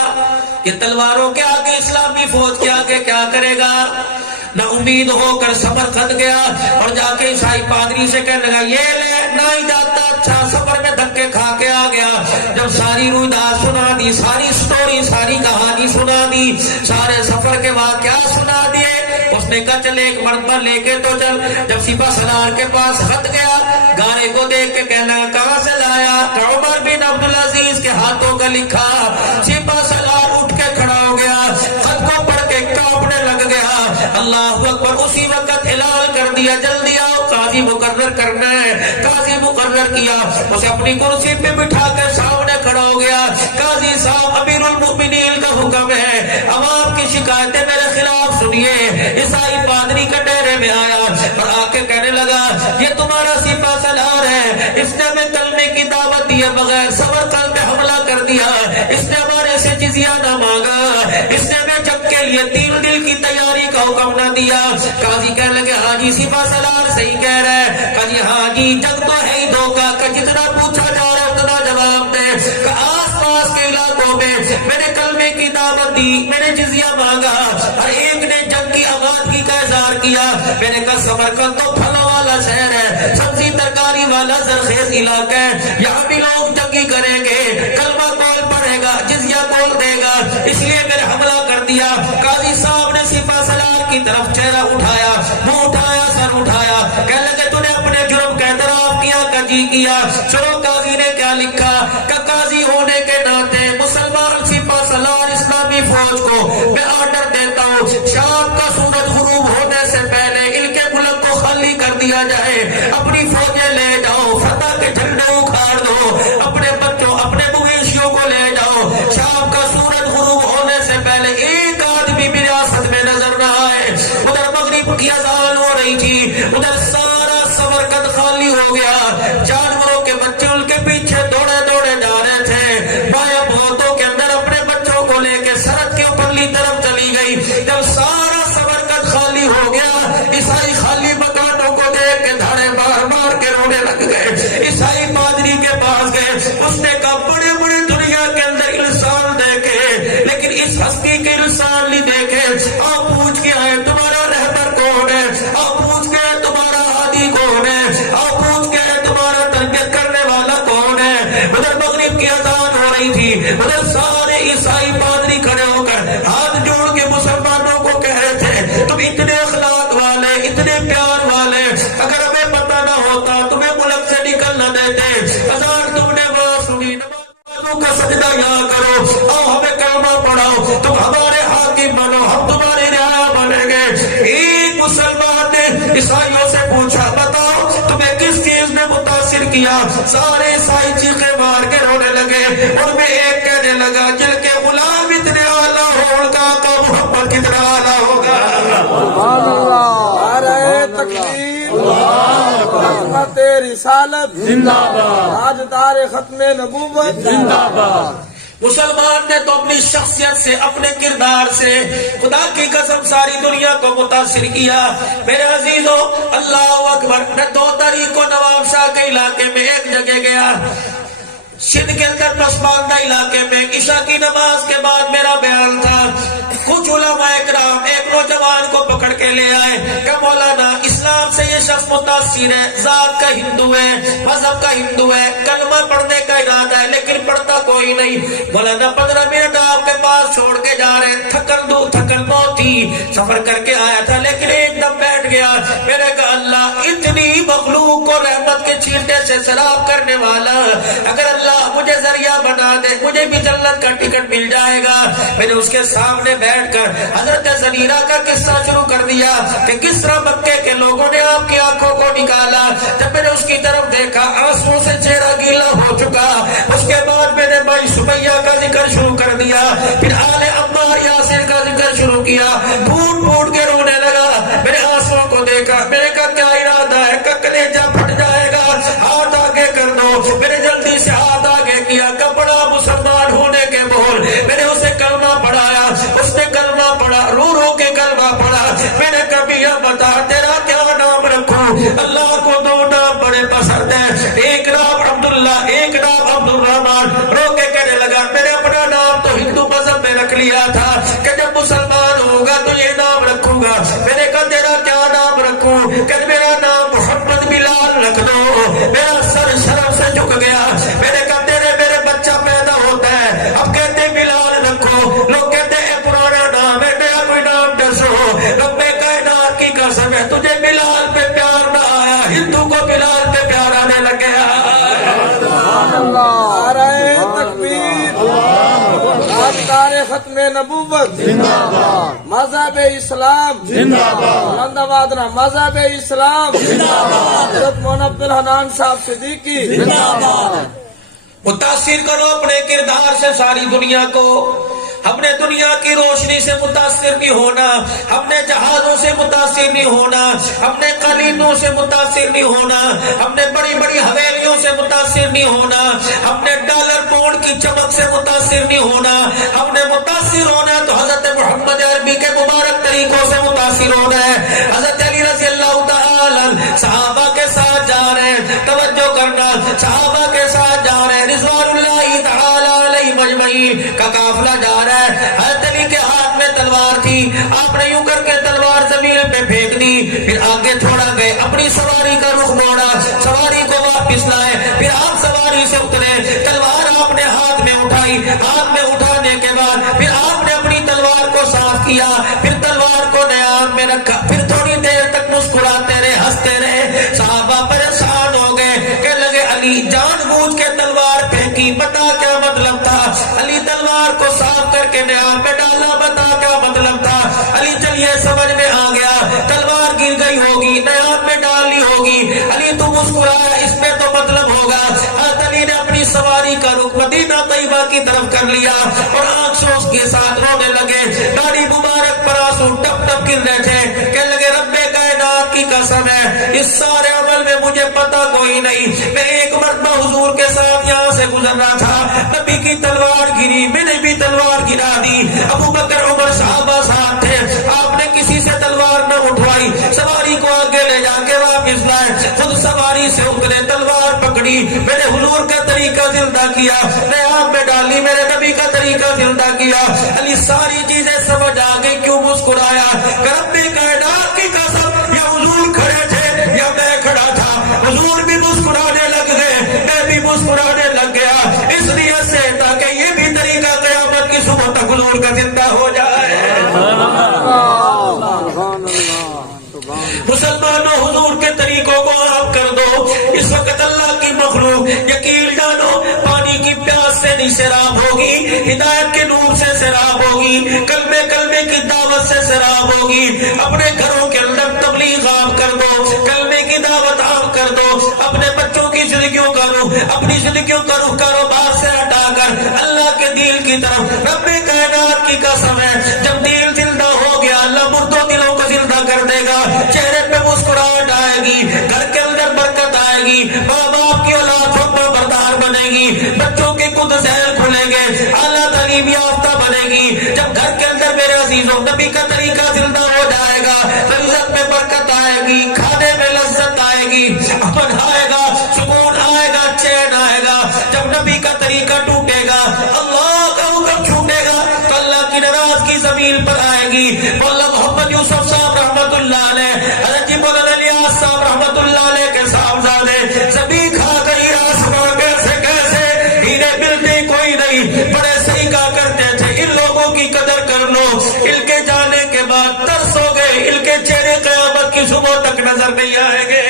یہ تلواروں کے آگے اسلامی فوج کے آگے کیا کرے گا. نہ امید ہو کر سفر کھد گیا اور جا کے عیسائی پادری سے کہنے لگا یہ لے, نہ ہی جاتا اچھا, سفر میں دھکے کھا کے آ گیا. جب ساری رویداد سنا دی, ساری سٹوری, ساری کہانی سنا دی, سارے سفر کے واقعات سنا دیے, اس نے کہا چل ایک مرتبہ لے کے تو چل. جب سپاہ سالار کے پاس خط گیا, گارے کو دیکھ کے کہنا کہاں سے لایا, عمر بن عبدالعزیز کے ہاتھوں کا لکھا. سپاہ سالار اٹھ کے کھڑا ہو گیا, خط کو پڑھ کے کانپنے لگ گیا. اللہ اکبر. اسی وقت اعلان کر دیا جلدی آؤ قاضی مقرر کرنا ہے. قاضی مقرر کیا, اسے اپنی کرسی پہ بٹھا کے سامنے کھڑا کھڑا ہو گیا. قاضی صاحب امیر المؤمنین کا حکم ہے, اب آپ کی شکایتیں میرے خلاف سنیے. عیسائی پادری کا ڈیرے میں آیا اور آ کے کہنے لگا یہ تمہارا سپاہ سالار ہے, اس نے ہمیں کلمے کی دعوت دیے بغیر سمرقند میں حملہ کر دیا, اس نے ہمارے سے جزیہ نہ مانگا, اس نے ہمیں جنگ کے لیے 3 دن کی تیاری کا حکم نہ دیا. قاضی کہنے لگے ہاں جی سپاہ سالار صحیح کہہ رہے ہیں. کہا جی ہاں جی جنگ تو ہے ہی دھوکہ, کہ جتنا پوچھا جا رہا ہے اتنا جواب دے. کہ آس پاس کے علاقوں میں میں نے کلمے کی دعوت دی, میں نے جزیہ مانگا, ہر ایک نے جنگ کی آغازگی کا اظہار کیا. میں نے کہا سمرقند تو پھلوں والا شہر ہے, سبزی ترکاری والا زرخیز علاقہ ہے, یہاں بھی لوگ جنگی کریں گے, کلمہ کول پڑھے گا, جزیہ کول دے گا, اس لیے میں نے حملہ کر دیا. قاضی صاحب نے سپاہ سالار کی طرف چہرہ اٹھایا, منہ اٹھایا, سر اٹھایا, کہنے لگے تو نے اپنے جرم کا اعتراف کیا کہ جی کیا. سنو قاضی نے کیا لکھا کہ قاضی ہونے کے ناطے مسلمان سپاہ سالار اسلامی فوج کو میں آرڈر دیتا ہوں شام کا سورج غروب ہونے سے پہلے ان کے ملک کو خالی کر دیا جائے, اپنی فوجیں لے جاؤ, فتح کے جھنڈے اکھاڑ دو, اپنے بچوں اپنے مویشیوں کو لے جاؤ, شام کا سورج غروب ہونے سے پہلے ایک آدمی بھی ریاست میں نظر نہ آئے. ادھر مغرب کی اذان ہو رہی تھی, ادھر سارا سمرقند خالی ہو گیا, جانوروں کے بچے ان کے پیچھے دوڑے دوڑے جا رہے تھے. مایا بہتوں کے اندر اپنے بچوں کو لے کے سڑک کے اوپرلی طرف چلی گئی. جب سارا سمرقند خالی ہو گیا, عیسائی خالی مکانوں کو دیکھ کے دھاڑے مار مار کے رونے لگ گئے. عیسائی پادری کے پاس گئے, اس نے کہا بڑے بڑے دنیا کے اندر انسان دیکھے لیکن اس ہستی کے انسان نہیں دیکھے. آپ پوچھ کے آئے تمہارا رہبر کون ہے, آپ پوچھ کے آئے تمہارا ہادی کون ہے, آپ پوچھ کے آئے تمہارا تربیت کرنے والا کون ہے. ادھر مغرب کی اذان ہو رہی تھی, ادھر سارے عیسائی پادری کھڑے ہو کر ہاتھ جوڑ کے مسلمانوں کو کہہ رہے تھے تم اتنے اخلاق والے, اتنے پیار والے, اگر ہمیں پتہ نہ ہوتا تمہیں ملک سے نکل نہ دیتے. اذان تم نے وہاں سنی, نمازوں کا سجدہ یہاں کرو, آؤ ہمیں کلمہ پڑھاؤ, تم ہمارے حاکم بنو, ہم تمہارے رعایا بنیں گے. ایک مسلمان نے عیسائیوں سے پوچھا بتاؤ تمہیں کس چیز نے متاثر کیا. سارے عیسائی چیخے مار کے رونے لگے. ان میں ایک کہنے لگا جن کے غلام اتنے اعلیٰ ہو ان کا آقا محمد کتنا اعلیٰ ہوگا. سبحان اللہ. نعرہ تکبیر, عظمت رسالت زندہ باد, تاجدار ختم نبوت زندہ باد. مسلمان نے تو اپنی شخصیت سے, اپنے کردار سے خدا کی قسم ساری دنیا کو متاثر کیا. میرے عزیزو اللہ اکبر. میں 2 تاریخ کو نواب شاہ کے علاقے میں ایک جگہ گیا, سندھ کے اندر پسماندہ علاقے میں. عشاء کی نماز کے بعد میرا بیان تھا. کچھ علماء اکرام ایک نوجوان کو پکڑ کے لے آئے کہ مولانا اسلام سے یہ شخص متاثر ہے, ذات کا ہندو ہے, مذہب کا ہندو ہے, کلمہ پڑھنے کا ارادہ ہے لیکن پڑھتا کوئی نہیں. مولانا 15 منٹ آپ کے پاس چھوڑ کے جا رہے, تھکن بہت تھی, سفر کر کے آیا تھا لیکن ایک دم بیٹھ گیا. میں نے کہا اللہ اتنی مخلوق کو رحمت کے چھینٹے سے سیراب کرنے والا, اگر اللہ مجھے ذریعہ بنا دے مجھے بھی جنت کا ٹکٹ مل جائے گا. میں نے اس کے سامنے بیٹھ کر حضرت زنیرہ کا قصہ شروع کر دیا کہ کس طرح مکے کے لوگوں نے آپ کی آنکھوں کو نکالا. جب میں نے اس کی طرف دیکھا آنسوؤں سے چہرہ گیلا ہو چکا. اس کے بعد میں نے بھائی سمیہ کا ذکر شروع کر دیا, پھر آل عمار یاسر کا ذکر شروع کیا. پھوٹ پھوٹ کے رونے لگا. میں نے آنسوؤں کو دیکھا, میں نے کہا کیا ارادہ ہے, کہ کلیجہ پھٹ جائے گا, ہاتھ آگے کر دو. میں نے جلدی سے ہاتھ آگے کیا کہ بڑا مسلمان ہونے کے بول. میں نے اسے کلمہ پڑھایا, اس نے کلمہ پڑھا, رو رو کے کلمہ پڑھا. میں نے کبھی یہ بتا تیرا کیا نام رکھوں. اللہ کو 2 نام بڑے پسند ہیں, ایک نام عبداللہ, ایک نام عبد الرحمان. رو کے کہنے لگا میں نے اپنا نام تو ہندو مذہب میں رکھ لیا تھا کہ جب مسلمان ہوگا تو یہ نام رکھوں گا. میں نے کہا تیرا کیا نام رکھوں, کہ میرا نام محمد بلال رکھ دو. میرا سر شرم سے جھک گیا. میں نے کہا میرے بچہ پیدا ہوتا ہے, اب کہتے بلال رکھو. لوگ کہتے ہیں پرانا نام ہے, نیا کوئی نام ڈسو. رب کائنات کی قسم ہے تجھے بلال پہ پیار نہ آیا, ہندو کو بلال پہ پیار آنے لگ گیا. نعرہ تکبیر, تاجدار ختم نبوت زندہ باد, مذہب اسلام زندہ باد, بلند آواز نہ مذہب اسلام زندہ باد, حضرت مولانا عبدالحنان صاحب صدیقی زندہ باد. متاثر کرو اپنے کردار سے ساری دنیا کو. ہم نے دنیا کی روشنی سے متاثر نہیں ہونا, ہم نے جہازوں سے متاثر نہیں ہونا, ہم نے قالینوں سے متاثر نہیں ہونا, ہم نے بڑی بڑی حویلیوں سے متاثر نہیں ہونا, ہم نے ڈالر پاؤنڈ کی چمک سے متاثر نہیں ہونا. ہم نے متاثر ہونا ہے تو حضرت محمد عربی کے مبارک طریقوں سے متاثر ہونا ہے. حضرت علی رضی اللہ تعالی صحابہ کے ساتھ جا رہے ہیں, توجہ کرنا, صحابہ کے ساتھ جا رہے ہیں, رضوان اللہ تعالی علیہ مجمعین کا قافلہ جا رہا ہے. حضرت علی کے ہاتھ میں تلوار تھی, آپ نے یوں کر کے تلوار زمین پہ پھینک دی, پھر آگے تھوڑا گئے, اپنی سواری کا رخ موڑا, سواری کو واپس لائے, پھر آپ سواری سے اترے, تلوار آپ نے ہاتھ میں اٹھائی, ہاتھ میں اٹھانے کے بعد پھر آپ نے اپنی تلوار کو صاف کیا, پھر تلوار کو نیام میں رکھا, پھر تھوڑی دیر تک مسکراتے رہے, ہنستے رہے. صحابہ پریشان ہو گئے کہ لگے علی جان بوجھ کے تلوار پھینکی, بتا کیا مطلب تھا؟ علی تلوار کو صاف کر کے نیام میں ڈالا, بتا کیا مطلب تھا؟ علی چلیے سمجھ میں آ گیا, تلوار گر گئی ہوگی, نیام میں ڈالی ہوگی. علی تو مسکرایا, اس میں تو مطلب ہوگا. حضرت علی نے اپنی سواری کا رخ مدینہ طیبہ کی طرف کر لیا اور آنکھ سوز کے ساتھ رونے لگے. داڑھی مبارک پر آنسو ٹپ ٹپ گر رہے تھے, کہنے لگے رب کائنات کی قسم ہے, اس سارے عمل میں مجھے پتا کوئی نہیں. میں ایک مرتبہ حضور کے ساتھ یہاں سے گزر رہا تھا, نبی کی تلوار گری, میں نے بھی تلوار گرا دی. ابو بکر عمر صحابہ ساتھ تھے, آپ نے کسی سے تلوار نہ اٹھوائی, سواری کو آگے لے جا کے واپس لائے, خود سواری سے اترے, تلوار پکڑی, میں نے حضور کا طریقہ زندہ کیا, نیام میں ڈالی, میرے نبی کا طریقہ زندہ کیا. علی ساری چیزیں سمجھ آ گئی, کیوں مسکرایا؟ رب کائنات کی قسم, یا حضور کھڑے تھے یا میں کھڑا تھا, حضور بھی مسکرانے لگ گئے, میں بھی مسکرانے لگ گیا, اس لیے سے تاکہ یہ بھی طریقہ قیامت کی صبح تک حضور کا زندہ ہو جائے. مسلمانوں, حضور کے طریقوں کو عام کر دو. اس وقت اللہ کی مخلوق, یقین جانو, پانی کی پیاس سے نہیں سیراب ہوگی, ہدایت کے نور سے سیراب ہوگی, کلمے کلمے کی دعوت سے سیراب ہوگی. اپنے گھروں کے اندر تبلیغ عام کر دو, کلمے کی دعوت عام کر دو. اپنے بچوں کی زندگیوں کا رخ, اپنی زندگیوں کا رخ کاروبار سے ہٹا کر اللہ کے دین کی طرف. رب کائنات کی قسم ہے, جب دل زندہ ہو گیا, اللہ مردوں دلوں کو زندہ کر دے گا, چہرے پہ مسکراہٹ آئے گی, گھر کے اندر برکت آئے گی, ماں باپ کی اولاد فرما بردار بنے گی, بچوں کے خود ذہن کھلیں گے, اعلیٰ تعلیم یافتہ بنے گی. جب گھر کے اندر میرے عزیزوں نبی کا طریقہ زندہ ہو جائے گا, رزق میں برکت آئے گی, کھانے میں لذت آئے گی, امن آئے گا, سکون آئے گا, چین آئے گا. جب نبی کا طریقہ ٹوٹے گا, اللہ کا حکم چھوٹے گا, تو اللہ کی ناراضگی زمین پر آئے گی. مولانا محمد یوسف صاحب رحمت اللہ علیہ, حضرت مولانا الیاس صاحب رحمت اللہ علیہ کے صاحبزادے, زمین کھا گئی آسمان کیسے کیسے, ہیرے ملتے کوئی نہیں, بڑے صحیح کہا کرتے تھے, ان لوگوں کی قدر کر لو. ان کے جانے کے بعد ترس ہو گئے, ان کے چہرے قیامت کی صبح تک نظر نہیں آئیں گے.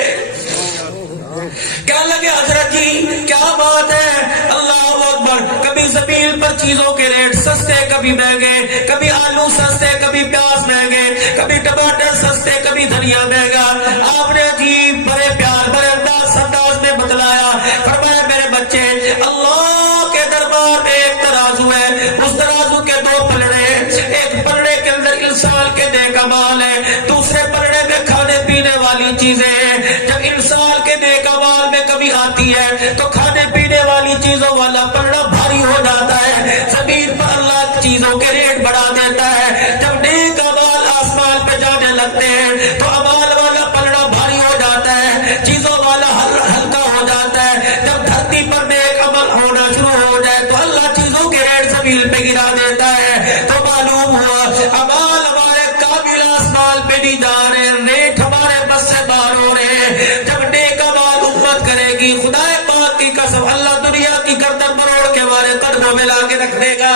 کیا لگے حضرت جی, کیا بات ہے, اللہ اکبر. کبھی زمین پر چیزوں کے ریٹ سستے, کبھی مہنگے, کبھی آلو سستے, کبھی پیاز مہنگے, کبھی ٹماٹر سستے, کبھی دھنیا مہنگا. آپ نے عجیب بڑے پیار بڑے انداز میں بتلایا, فرمایا میرے بچے, اللہ کے دربار میں ایک ترازو ہے, اس ترازو کے دو پلڑے, ایک پلڑے کے اندر انسان کے نیک اعمال ہے, دوسرے پلڑے میں کھانے پینے والی چیزیں ہیں. جب انسان کے نیک اعمال میں کمی آتی ہے تو کھانے پینے والی چیزوں والا پلڑا بھاری ہو جاتا ہے, زمین پر اللہ چیزوں کے ریٹ بڑھا دیتا ہے. جب نیک اعمال آسمان پہ جانے لگتے ہیں تو اعمال والا پلڑا بھاری ہو جاتا ہے, چیزوں والا ہلکا ہو جاتا ہے. جب دھرتی پر نیک عمل ہونا شروع ہو جائے تو اللہ چیزوں کے ریٹ زمین پہ گرا دیتا ہے. تو معلوم ہوا اعمال ہمارے قابل آسمان پہ نہیں جا رہے, ریٹ ہمارے بس سے باہر ہو رہے ہیں. جب نیک اعمال امت کرے گی, خدا پاک کی قسم, اللہ دنیا کی گردن مروڑ کے ہمارے قدموں میں لا کے رکھ دے گا.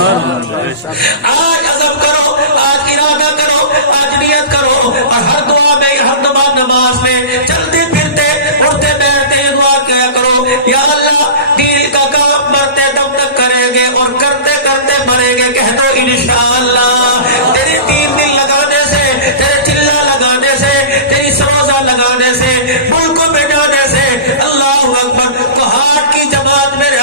آج عزم کرو, آج ارادہ کرو, آج نیت کرو, اور ہر دعا میں, ہر نماز میں چلتے پھرتے اٹھتے بیٹھتے یہ دعا کیا کرو, یا اللہ دین کا کام مرتے دم تک کریں گے اور کرتے کرتے مریں گے. کہہ دو انشاءاللہ, تیرے 3 دن لگانے سے, تیرے چلا لگانے سے, تیری سروزہ لگانے سے, ملکوں میں جانے سے, اللہ اکبر. تو ہاتھ کی جماعت میرے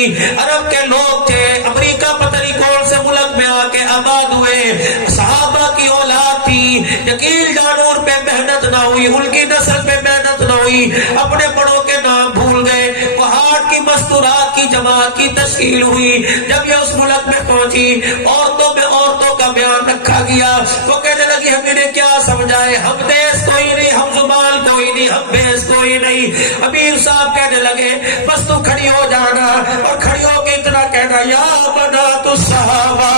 لگی. عرب کے لوگ تھے, امریکہ پتہ نہیں کون سے ملک میں آ کے آباد ہوئے, صحابہ کی اولاد تھی, یقین جانو ان پہ محنت نہ ہوئی, ان کی نسل پہ محنت نہ ہوئی, اپنے بڑوں کے نام بھول گئے. وہ ہاٹ کی مستورات کی جماعت کی تشکیل ہوئی. جب یہ اس ملک میں پہنچی, عورتوں میں عورتوں کا بیان رکھا گیا. وہ کہنے لگی ہم انہیں کیا سمجھائے, ہم دیس کوئی نہیں, ہم زبان کوئی نہیں, ہم بیس کوئی نہیں. امیر صاحب کہنے لگے بس تو کھڑی ہو جانا, اور کھڑی ہو کے اتنا کہنا یا بنات الصحابہ,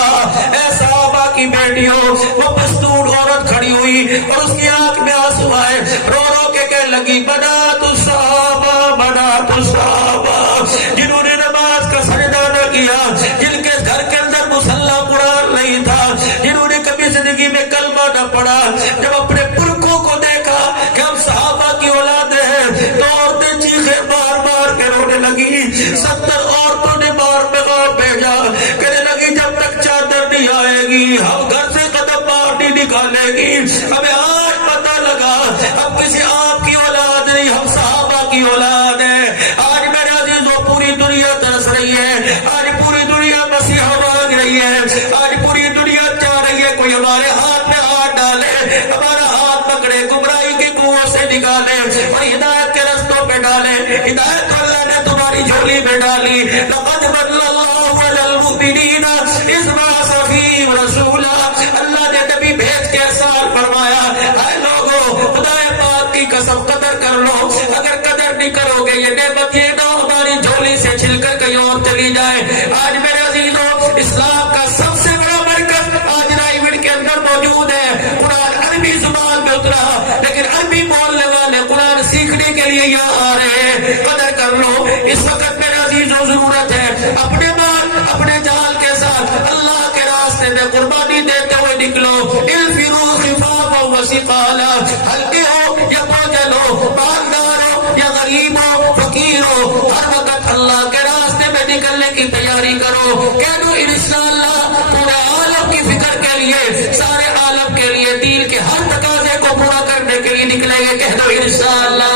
اے صحابہ کی بیٹیوں. وہ مستور عورت کھڑی ہوئی اور اس کی آنکھ میں آنسو آئے, رو رو کے کہنے لگی بنات الصحابہ, بنات الصحابہ, جنہوں نے نماز کا سجدہ نہ کیا, جن کے گھر کے اندر مصلی قرآن نہیں تھا, جنہوں نے کبھی زندگی میں کلمہ نہ پڑھا. جب اپنے پرکھوں کو دیکھا کہ ہم صحابہ کی اولاد ہیں, تو عورتیں چیخیں مار مار کے رونے لگی. 70 عورتوں نے مار پیغام بھیجا, کہنے لگی جب تک چادر نہیں آئے گی ہم گھر سے قدم باہر نہیں نکالے گی. ہمیں آج پتہ لگا ہم کسی آپ کی اولاد نہیں, ہم صحابہ کی اولاد ہیں. آج میرے عزیزوں پوری دنیا ترس رہی ہے, آج پوری دنیا مسیح مانگ رہی ہے, آج پوری دنیا چاہ رہی ہے کوئی ہمارے ہاتھ میں ہاتھ ڈالے, ہمارا ہاتھ پکڑے, گمراہی کے کنویں سے نکالے اور ہدایت کے رستوں پہ ڈالے. ہدایت اللہ نے تمہاری جھولی میں ڈالی. لقد من اللہ علی المؤمنین اذ بعث فیہم رسولا, اللہ نے نبی بھیج کے احسان فرمایا. اے لوگوں خدا پاک کی قسم قدر کر لو, اگر قدر نہیں کرو گے یہ نعمت یہ نہ ہماری جھولی سے چھل کر کہیں اور چلی جائے. آج میرے عزیزوں اسلام کا سب سے بڑا مرکز آج رائیوڈ کے اندر موجود ہے. قرآن عربی زبان میں اترا, لیکن عربی بولنے والے قرآن سیکھنے کے لیے یہاں آ رہے ہیں. قدر کر لو. اس وقت میرے عزیزوں ضرورت ہے اپنے مال اپنے جان کے ساتھ اللہ کے راستے میں قربانی دیتے ہوئے نکلو. انفروا خفافا وثقالا, ہلکے ہو یا بوجھل ہو, مالدار ہو یا غریب ہو, فقیر ہو, ہر وقت اللہ کے راستے میں نکلنے کی تیاری کرو. کہہ دو انشاءاللہ پورے عالم کی فکر کے لیے, سارے عالم کے لیے, دین کے ہر تقاضے کو پورا کرنے کے لیے نکلیں گے. کہہ دو انشاءاللہ.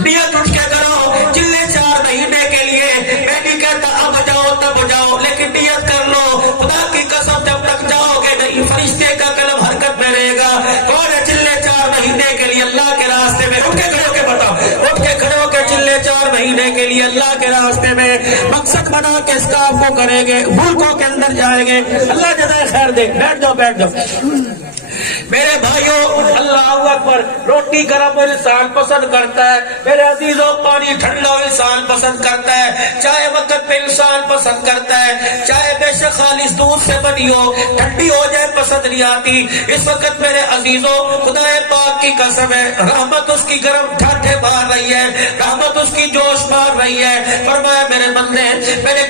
نیت اٹھ کے کرو, چلے 4 مہینے کے لیے. میں نہیں کہتا اب جاؤ تب جاؤ, لیکن نیت کر لو. خدا کی قسم جب تک جاؤ گے نہیں فرشتے کا قلم حرکت میں رہے گا. کون ہے چلے 4 مہینے کے لیے اللہ کے راستے میں؟ اٹھ کے کھڑے ہو کے بتاؤ, اٹھ کے کھڑے ہو کے چلے 4 مہینے کے لیے اللہ کے راستے میں مقصد بنا کے اس کام کو کریں گے, ملکوں کے اندر جائیں گے. اللہ جزائے خیر دے. بیٹھ جاؤ بیٹھ جاؤ. میرے بھائیوں اللہ اکبر, روٹی گرم انسان پسند کرتا ہے. میرے عزیزوں پانی ٹھنڈا انسان پسند کرتا ہے. چائے وقت پہ انسان پسند کرتا ہے. چائے بے شک خالص دودھ سے بنی ہو, ٹھنڈی ہو جائے پسند نہیں آتی. اس وقت میرے عزیزوں خدا پاک کی قسم ہے, رحمت اس کی گرم ٹھاٹھے مار رہی ہے, رحمت اس کی جوش مار رہی ہے. فرمایا میرے بندے میں نے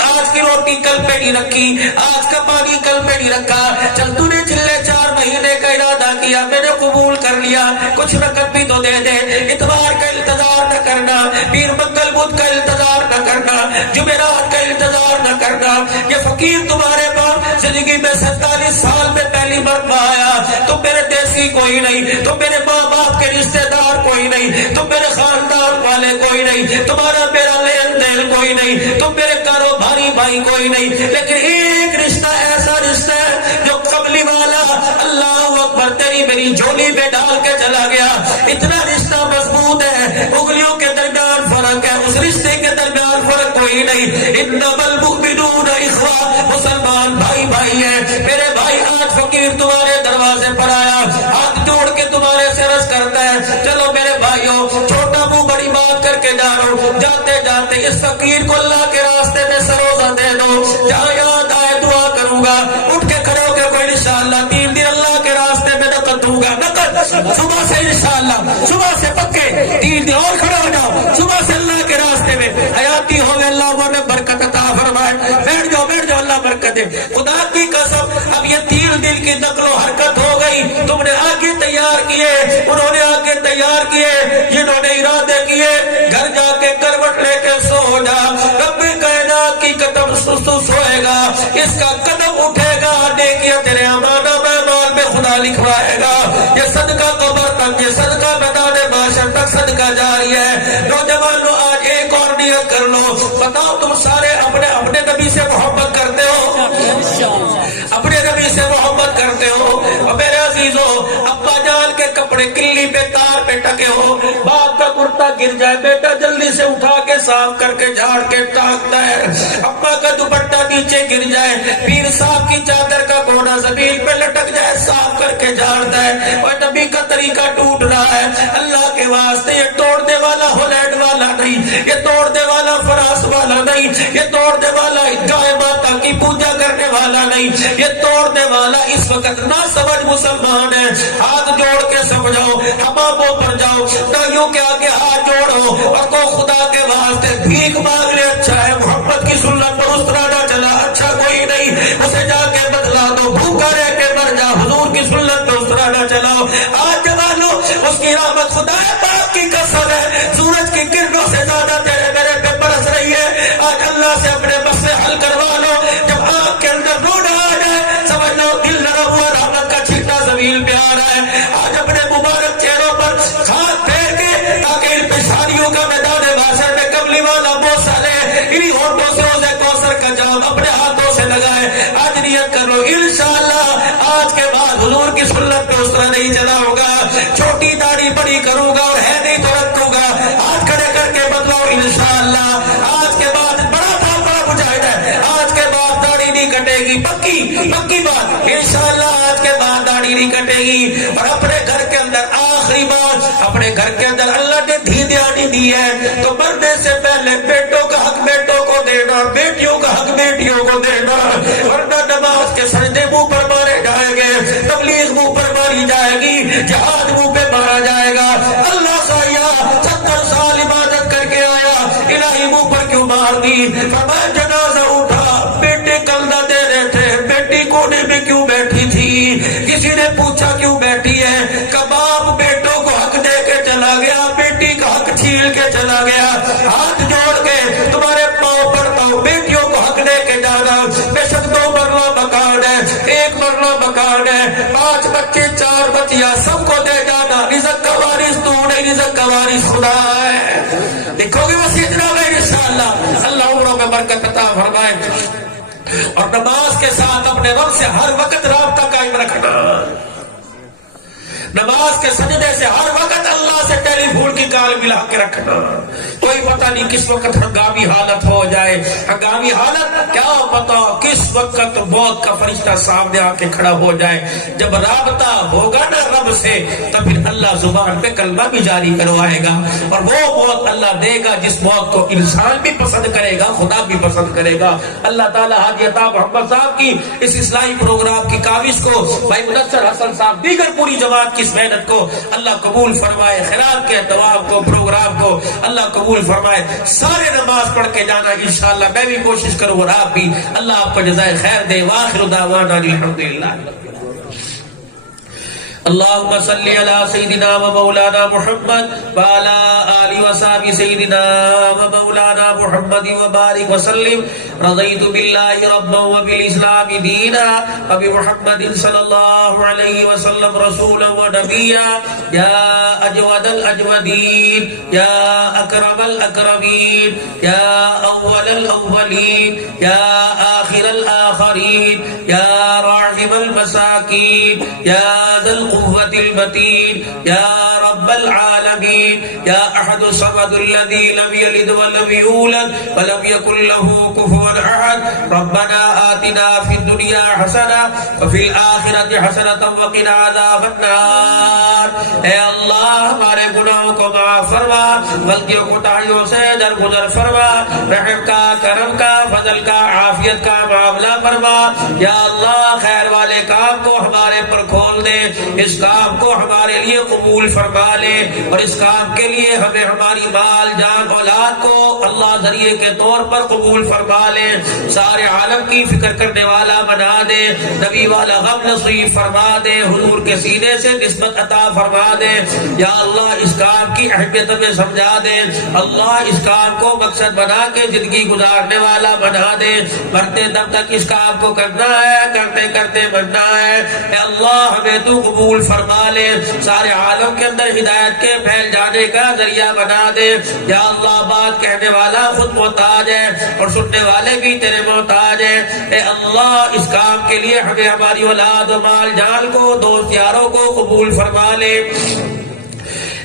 آج کی روٹی کل پہ نہیں رکھی, آج کا پانی کل پہ نہیں رکھا. چل تو نے چلے 4 مہینے کا ارادہ کیا, میں نے قبول کر لیا, کچھ رقم بھی تو دے دے. اتوار کا انتظار نہ کرنا, پیر منگل بدھ کا انتظار نہ کرنا, جمعرات کا انتظار نہ کرنا. یہ فقیر تمہارے پاس زندگی میں 47 سال میں پہلی مرتبہ آیا. تم میرے دیسی کوئی نہیں, تم میرے ماں باپ کے رشتے دار کوئی نہیں, تم میرے خاندان والے کوئی نہیں, تمہارا میرا لین دین کوئی نہیں, تم میرے کاروباری بھائی کوئی نہیں, لیکن ایک رشتہ ایسا رشتہ ہے جو قبلی والا اللہ اکبر تیری میری جھولی میں ڈال کے چلا گیا. اتنا رشتہ مضبوط ہے, انگلیوں کے درمیان فرق ہے, اس رشتے کے درمیان فرق کوئی نہیں. انما المؤمنون اخوہ, مسلمان بھائی بھائی ہیں. میرے بھائی آج فقیر تمہارے دروازے پر آیا, ہاتھ جوڑ کے تمہارے سے عرض کرتا ہے چلو میرے بھائیوں چھوٹا منہ بڑی بات کر کے جانو, جاتے جاتے اس فقیر کو اللہ کے راستے میں سروزہ دے دو. جہاں یاد آئے دعا کروں گا, اٹھ کے کھڑے ہو کے کوئی انشاءاللہ 3 دن اللہ کے راستے میں نقد دوں گا. نقد صبح سے انشاءاللہ, صبح سے پکے 3 دن اور کھڑے ہو جاؤ, صبح سے اللہ کے راستے میں حیاتی ہو گئے. اللہ نے برکت عطا فرمائے. بیٹھ جاؤ بیٹھ جاؤ, اللہ برکت دے. خدا کی قسم اب یہ 3 دن کی نقل و حرکت ہو گئی. تم نے آگے تیار کیے, انہوں نے آگے تیار کیے, جنہوں نے ارادے کیے گھر جا کے کروٹ لے کے سو جا. رب کائنات کی قدم سوئے گا, اس کا قدم اٹھے گا, نیکیاں تیرے امانہ مال میں خدا لکھوائے گا. یہ صدقہ قبر تک, یہ صدقہ میدان معاشر تک صدقہ جاری ہے. نوجوانوں آج ایک اور نیت کر لو, بتاؤ تم سارے اپنے اپنے نبی سے محبت کرتے ہو؟ اپنے نبی سے محبت کرتے ہو؟ اور میرے عزیزو، ابا جان کے کپڑے کلی پہ تار پہ ٹکے ہو، باپ کا کرتا گر جائے، بیٹا جلدی سے اٹھا کے صاف کر کے جھاڑ کے ٹانکتا ہے، ابا کا دوپٹہ نیچے گر جائے، پیر صاحب کی چادر کا کونا زمین پہ لٹک جائے، صاف کر کے جھاڑتا ہے۔ اور نبی کا طریقہ ٹوٹ رہا ہے، اللہ کے واسطے یہ توڑنے والا ہولینڈ والا نہیں، یہ توڑنے والا فرانس والا نہیں، یہ توڑنے والا گائے ماتا کی پوجا کرنے والا نہیں، یہ توڑنے والا اس وقت نہ سمجھ مسلمان ہے۔ ہاتھ جوڑ کے سمجھاؤ، حماموں پر جاؤ، نائیوں کے آگے ہاتھ جوڑو اور کو خدا کے واسطے بھیک مانگ لے، اچھا ہے محمد کی سنت پر اترا نہ چلا، اچھا کوئی نہیں، اسے جا کے بدلا دو، بھوکا رہ کے مر جا، حضور کی سنت پر اترا نہ چلاؤ۔ آج جوانو، اس کی رحمت خدا پاک کی قسم ہے، سورج کی کرنوں سے زیادہ تیرے میرے پہ برس رہی ہے۔ آج اللہ سے اپنے مسئلے حل کروا لو، جب آنکھ کے اندر رونا آ جائے سمجھ لو دل لگا ہوا رحمت کا چھینٹا زمین پہ آ رہا ہے۔ آج اپنے مبارک چہروں پر ہاتھ پھیر کے تاکہ ان پیشانیوں کا میدان محشر میں کملی والا بوسہ لے، انہی ہونٹوں سے اسے کوثر کا جام اپنے ہاتھوں سے لگائے۔ آج نیت کر لو انشاءاللہ آج کے بعد حضور کی سنت پہ اس طرح نہیں چلا ہوگا، چھوٹی داڑھی بڑی کروں گا اور ہے نہیں تو رکھوں گا، ہاتھ کھڑے کر کے بدلاؤ انشاءاللہ۔ آج کے بعد بڑا تھا بڑا مجاہد ہے، آج کے بعد داڑھی نہیں کٹے گی، پکی پکی بات انشاءاللہ، آج کے بعد داڑھی نہیں کٹے گی۔ اور اپنے گھر کے اندر آخری بات، اپنے گھر کے اندر اللہ نے دھیانی دی ہے تو مرنے سے پہلے بیٹوں کا حق بیٹوں کو دینا، بیٹیوں کا حق بیٹیوں کو دینا، ورنہ نماز کے سجدے منہ پر مارے جائیں گے، تبلیغ منہ پر ماری جائے گی، جہاد منہ پہ مارا جائے گا۔ اللہ سایہ 70 سال عبادت کر کے آیا، الہی منہ پر کیوں مار دی؟ فرمایا جنازہ اٹھا، بیٹے کل نہ دے رہے تھے، بیٹی کونے میں کیوں بیٹھی تھی؟ کسی نے پوچھا کیوں بیٹھی ہے؟ کباب بیٹوں کو حق دے کے چلا گیا، بیٹی کا حق چھین کے چلا گیا۔ ہاتھ جوڑ کے تمہارے پاؤں پڑتا ہوں، بیٹیوں کو حق دے کے جانا، بے شک 2 مرلہ مکان ہے، 1 مرلہ مکان ہے، 5 بچے 4 بچیاں سب کو دے جانا، رزق کا وارث تو نہیں، رزق کا وارث خدا ہے۔ دیکھو گے وسیع جناب انشاءاللہ، اللہ عمروں میں برکت عطا فرمائے۔ اور نماز کے ساتھ اپنے رب سے ہر وقت رابطہ قائم رکھنا، نماز کے سجدے سے ہر وقت اللہ سے ٹیلی فون کی کال ملا کے رکھنا، کوئی پتہ نہیں کس وقت ہنگامی حالت ہو جائے، ہنگامی حالت کیا پتا کس وقت موت کا فرشتہ سامنے آ کے کھڑا ہو جائے۔ جب رابطہ ہوگا نا رب سے تو پھر اللہ زبان پہ کلمہ بھی جاری کروائے گا، اور وہ موت اللہ دے گا جس موت کو انسان بھی پسند کرے گا، خدا بھی پسند کرے گا۔ اللہ تعالیٰ حاجی عطا محمد صاحب کی اس اصلاحی پروگرام کی کاوش کو، بھائی مدثر حسن صاحب، دیگر پوری جماعت کی اس محنت کو اللہ قبول فرمائے، خیرات کے اہتمام کو، پروگرام کو اللہ قبول فرمائے۔ سارے نماز پڑھ کے جانا انشاءاللہ، میں بھی کوشش کروں اور آپ بھی، اللہ آپ کو جزائے خیر دے۔ وآخر دعوانا الحمدللہ۔ اللهم صل على سيدنا ومولانا محمد وعلى آله وصحبه سيدنا ومولانا محمد وبارك وسلم۔ رضيت بالله ربا وبالإسلام دينا وبمحمد صلى الله عليه وسلم رسولا ونبيا، يا أجود الأجودين، يا أكرم الأكرمين، يا أول الأولين، يا آخر الآخرين، يا راحم المساكين، يا ذا القوة المتين، يا رب العالمين، يا أحد الصمد الذي لم يلد ولم يولد ولم يكن له كفوا أحد۔ ربنا آتنا في الدنيا حسنة وفي الآخرة حسنة وقنا عذاب النار۔ اے اللہ ہمارے گناہوں کو معاف فرما، غلطیوں کوتاہیوں سے درگزر فرما، رحم کا، کرم کا، فضل کا، عافیت کا معاملہ فرما۔ یا اللہ خیر والے کام کو ہمارے پر کھول دے، اس کام کو ہمارے لیے قبول فرما لے، اور اس کام کے لیے ہمیں ہماری مال جان اولاد کو اللہ ذریعے کے طور پر قبول فرما لے، سارے عالم کی فکر کرنے والا بنا دے، نبی والا غم نصیب فرما دے، حضور کے سینے سے نسبت عطا فرما دے۔ یا اللہ اس کام کی اہمیت میں سمجھا دے، اللہ اس کام کو مقصد بنا کے زندگی گزارنے والا بنا دے، مرتے دم تک اس کام کو کرنا ہے، کرتے کرتے مرنا ہے۔ اے اللہ ہمیں تو قبول قبول فرما لے, سارے عالم کے اندر ہدایت کے پھیل جانے کا ذریعہ بنا دے. یا اللہ بات کہنے والا خود محتاج ہے اور سننے والے بھی تیرے محتاج ہیں. اے اللہ اس کام کے لیے ہمیں ہماری اولاد و مال جان کو دوست یاروں کو قبول فرما لے.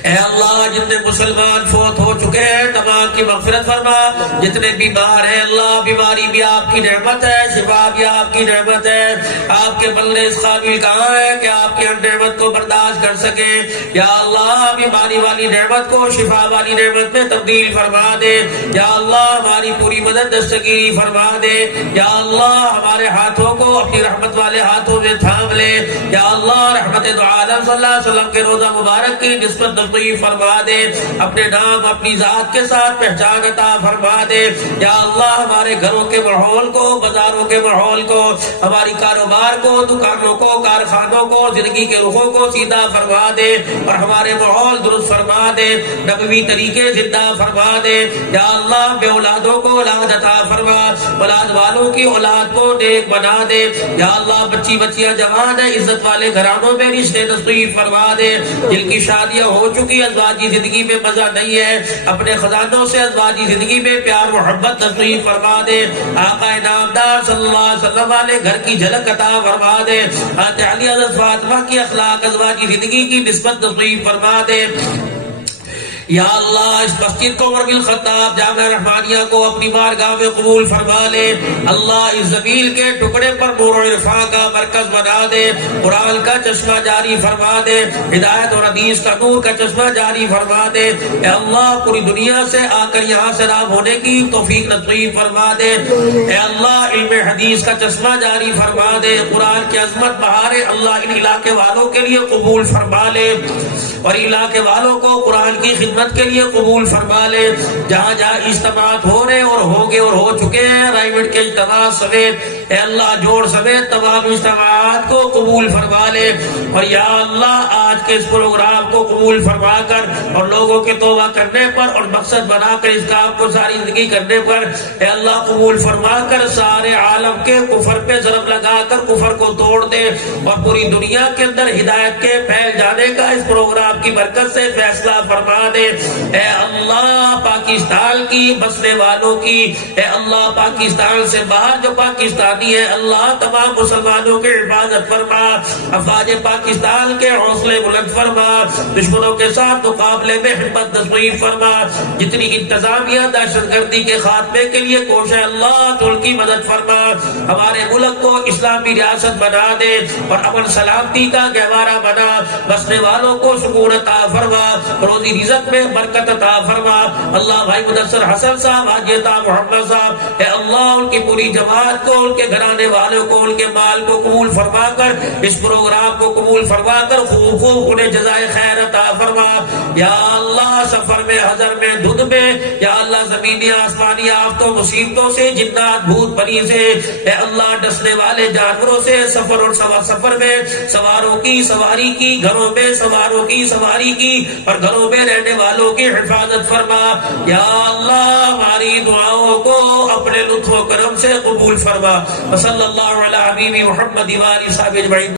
اے اللہ جتنے مسلمان فوت ہو چکے ہیں تمام کی مغفرت فرما, جتنے بیمار ہیں اللہ بیماری بھی آپ کی نعمت ہے, شفا بھی آپ کی نعمت ہے. آپ کے بندے اس قابل کہاں ہے کہ آپ کی ہر نعمت کو برداشت کر سکے. یا اللہ بیماری والی نعمت کو شفا والی نعمت میں تبدیل فرما دے. یا اللہ ہماری پوری مدد دستگیری فرما دے. یا اللہ ہمارے ہاتھوں کو اپنی رحمت والے ہاتھوں میں تھام لے. یا اللہ رحمت دو عالم صلی اللہ علیہ وسلم کے روزہ مبارک کی نسبت فرما دے, اپنے نام اپنی ذات کے ساتھ پہچان عطا فرما دے. یا اللہ ہمارے گھروں کے ماحول کو, بازاروں کے ماحول کو, ہماری کاروبار کو, دکانوں کو, کارخانوں کو, زندگی کے رخوں کو سیدھا فرما دے اور ہمارے ماحول درست فرما دے, نبوی طریقے زندہ فرما دے. یا اللہ بے اولادوں کو اولاد عطا فرما, اولاد والوں کی اولاد کو نیک بنا دے. یا اللہ بچی بچیاں جوان ہیں عزت والے گھرانوں میں رشتے نصیب فرما دے. جن کی شادیاں ہو چکی ازواجی زندگی میں مزہ نہیں ہے, اپنے خزانوں سے ازواجی زندگی میں پیار محبت نصیب فرما دے. آقا نامدار صلی اللہ علیہ وسلم والے گھر کی جھلک عطا فرما دے. علی حضرت فاطمہ کی اخلاق ازواجی زندگی کی نسبت نصیب فرما دے. یا اللہ اس مسجد کو عمر بن الخطاب جامعہ رحمانیہ کو اپنی بارگاہ میں قبول فرما لے. اللہ اس زمین کے ٹکڑے پر نور و عرفان کا مرکز بنا دے, قرآن کا چشمہ جاری فرما دے, ہدایت اور حدیث کا نور کا چشمہ جاری فرما دے. اے اللہ پوری دنیا سے آ کر یہاں سے رام ہونے کی توفیق نصیب فرما دے. اے اللہ علم حدیث کا چشمہ جاری فرما دے, قرآن کی عظمت بہارے اللہ ان علاقے والوں کے لیے قبول فرما لے اور علاقے والوں کو قرآن کی خدمت کے لیے قبول فرما لے. جہاں جہاں اجتماعات ہو رہے اور ہوں گے اور ہو چکے ہیں رائمنڈ کے اجتماع سمیت اے اللہ جوڑ سمیت تمام اجتماعات کو قبول فرما لے. اور یا اللہ آج کے اس پروگرام کو قبول فرما کر اور لوگوں کے توبہ کرنے پر اور مقصد بنا کر اس کام کو ساری زندگی کرنے پر اے اللہ قبول فرما کر سارے عالم کے کفر پہ ضرب لگا کر کفر کو توڑ دے اور پوری دنیا کے اندر ہدایت کے پھیل جانے کا اس پروگرام کی برکت سے فیصلہ فرما دے. اے اللہ پاکستان کی بسنے والوں کی, اے اللہ پاکستان سے باہر جو پاکستانی ہے اللہ تمام مسلمانوں کی حفاظت فرما, افواج پاکستان کے حوصلے بلند فرما, دشمنوں کے ساتھ مقابلے میں ہمت نصیب فرما. جتنی انتظامیہ دہشت گردی کے خاتمے کے لیے کوشش اللہ تو ان کی مدد فرما. ہمارے ملک کو اسلامی ریاست بنا دے اور امن سلامتی کا گہوارہ بنا, بسنے والوں کو سکون عطا فرما, روزی رزق میں برکت عطا فرما. اللہ بھائی مدثر حسن صاحب, حاجی عطا محمد صاحب, اے اللہ ان کی پوری جماعت کو, ان کے گھرانے والوں کو, ان کے مال کو قبول فرما کر اس پروگرام کو قبول فرما کر خوب خوب انہیں جزائے خیر عطا فرما. یا اللہ سفر میں, حضر میں, دھند میں, یا اللہ زمینی آسمانی آفتوں مصیبتوں سے, جنات بھوت پری سے, اے اللہ ڈسنے والے جانوروں سے, سفر اور سفر میں سواروں کی سواری کی, گھروں میں سواروں کی سواری کی اور گھروں میں رہنے والوں کی حفاظت فرما. یا اللہ ہماری دعاؤں کو اپنے لطف و کرم سے قبول فرما. صلی اللہ علیہ حبیبی محمد و آلہ صحابہ اجمعین.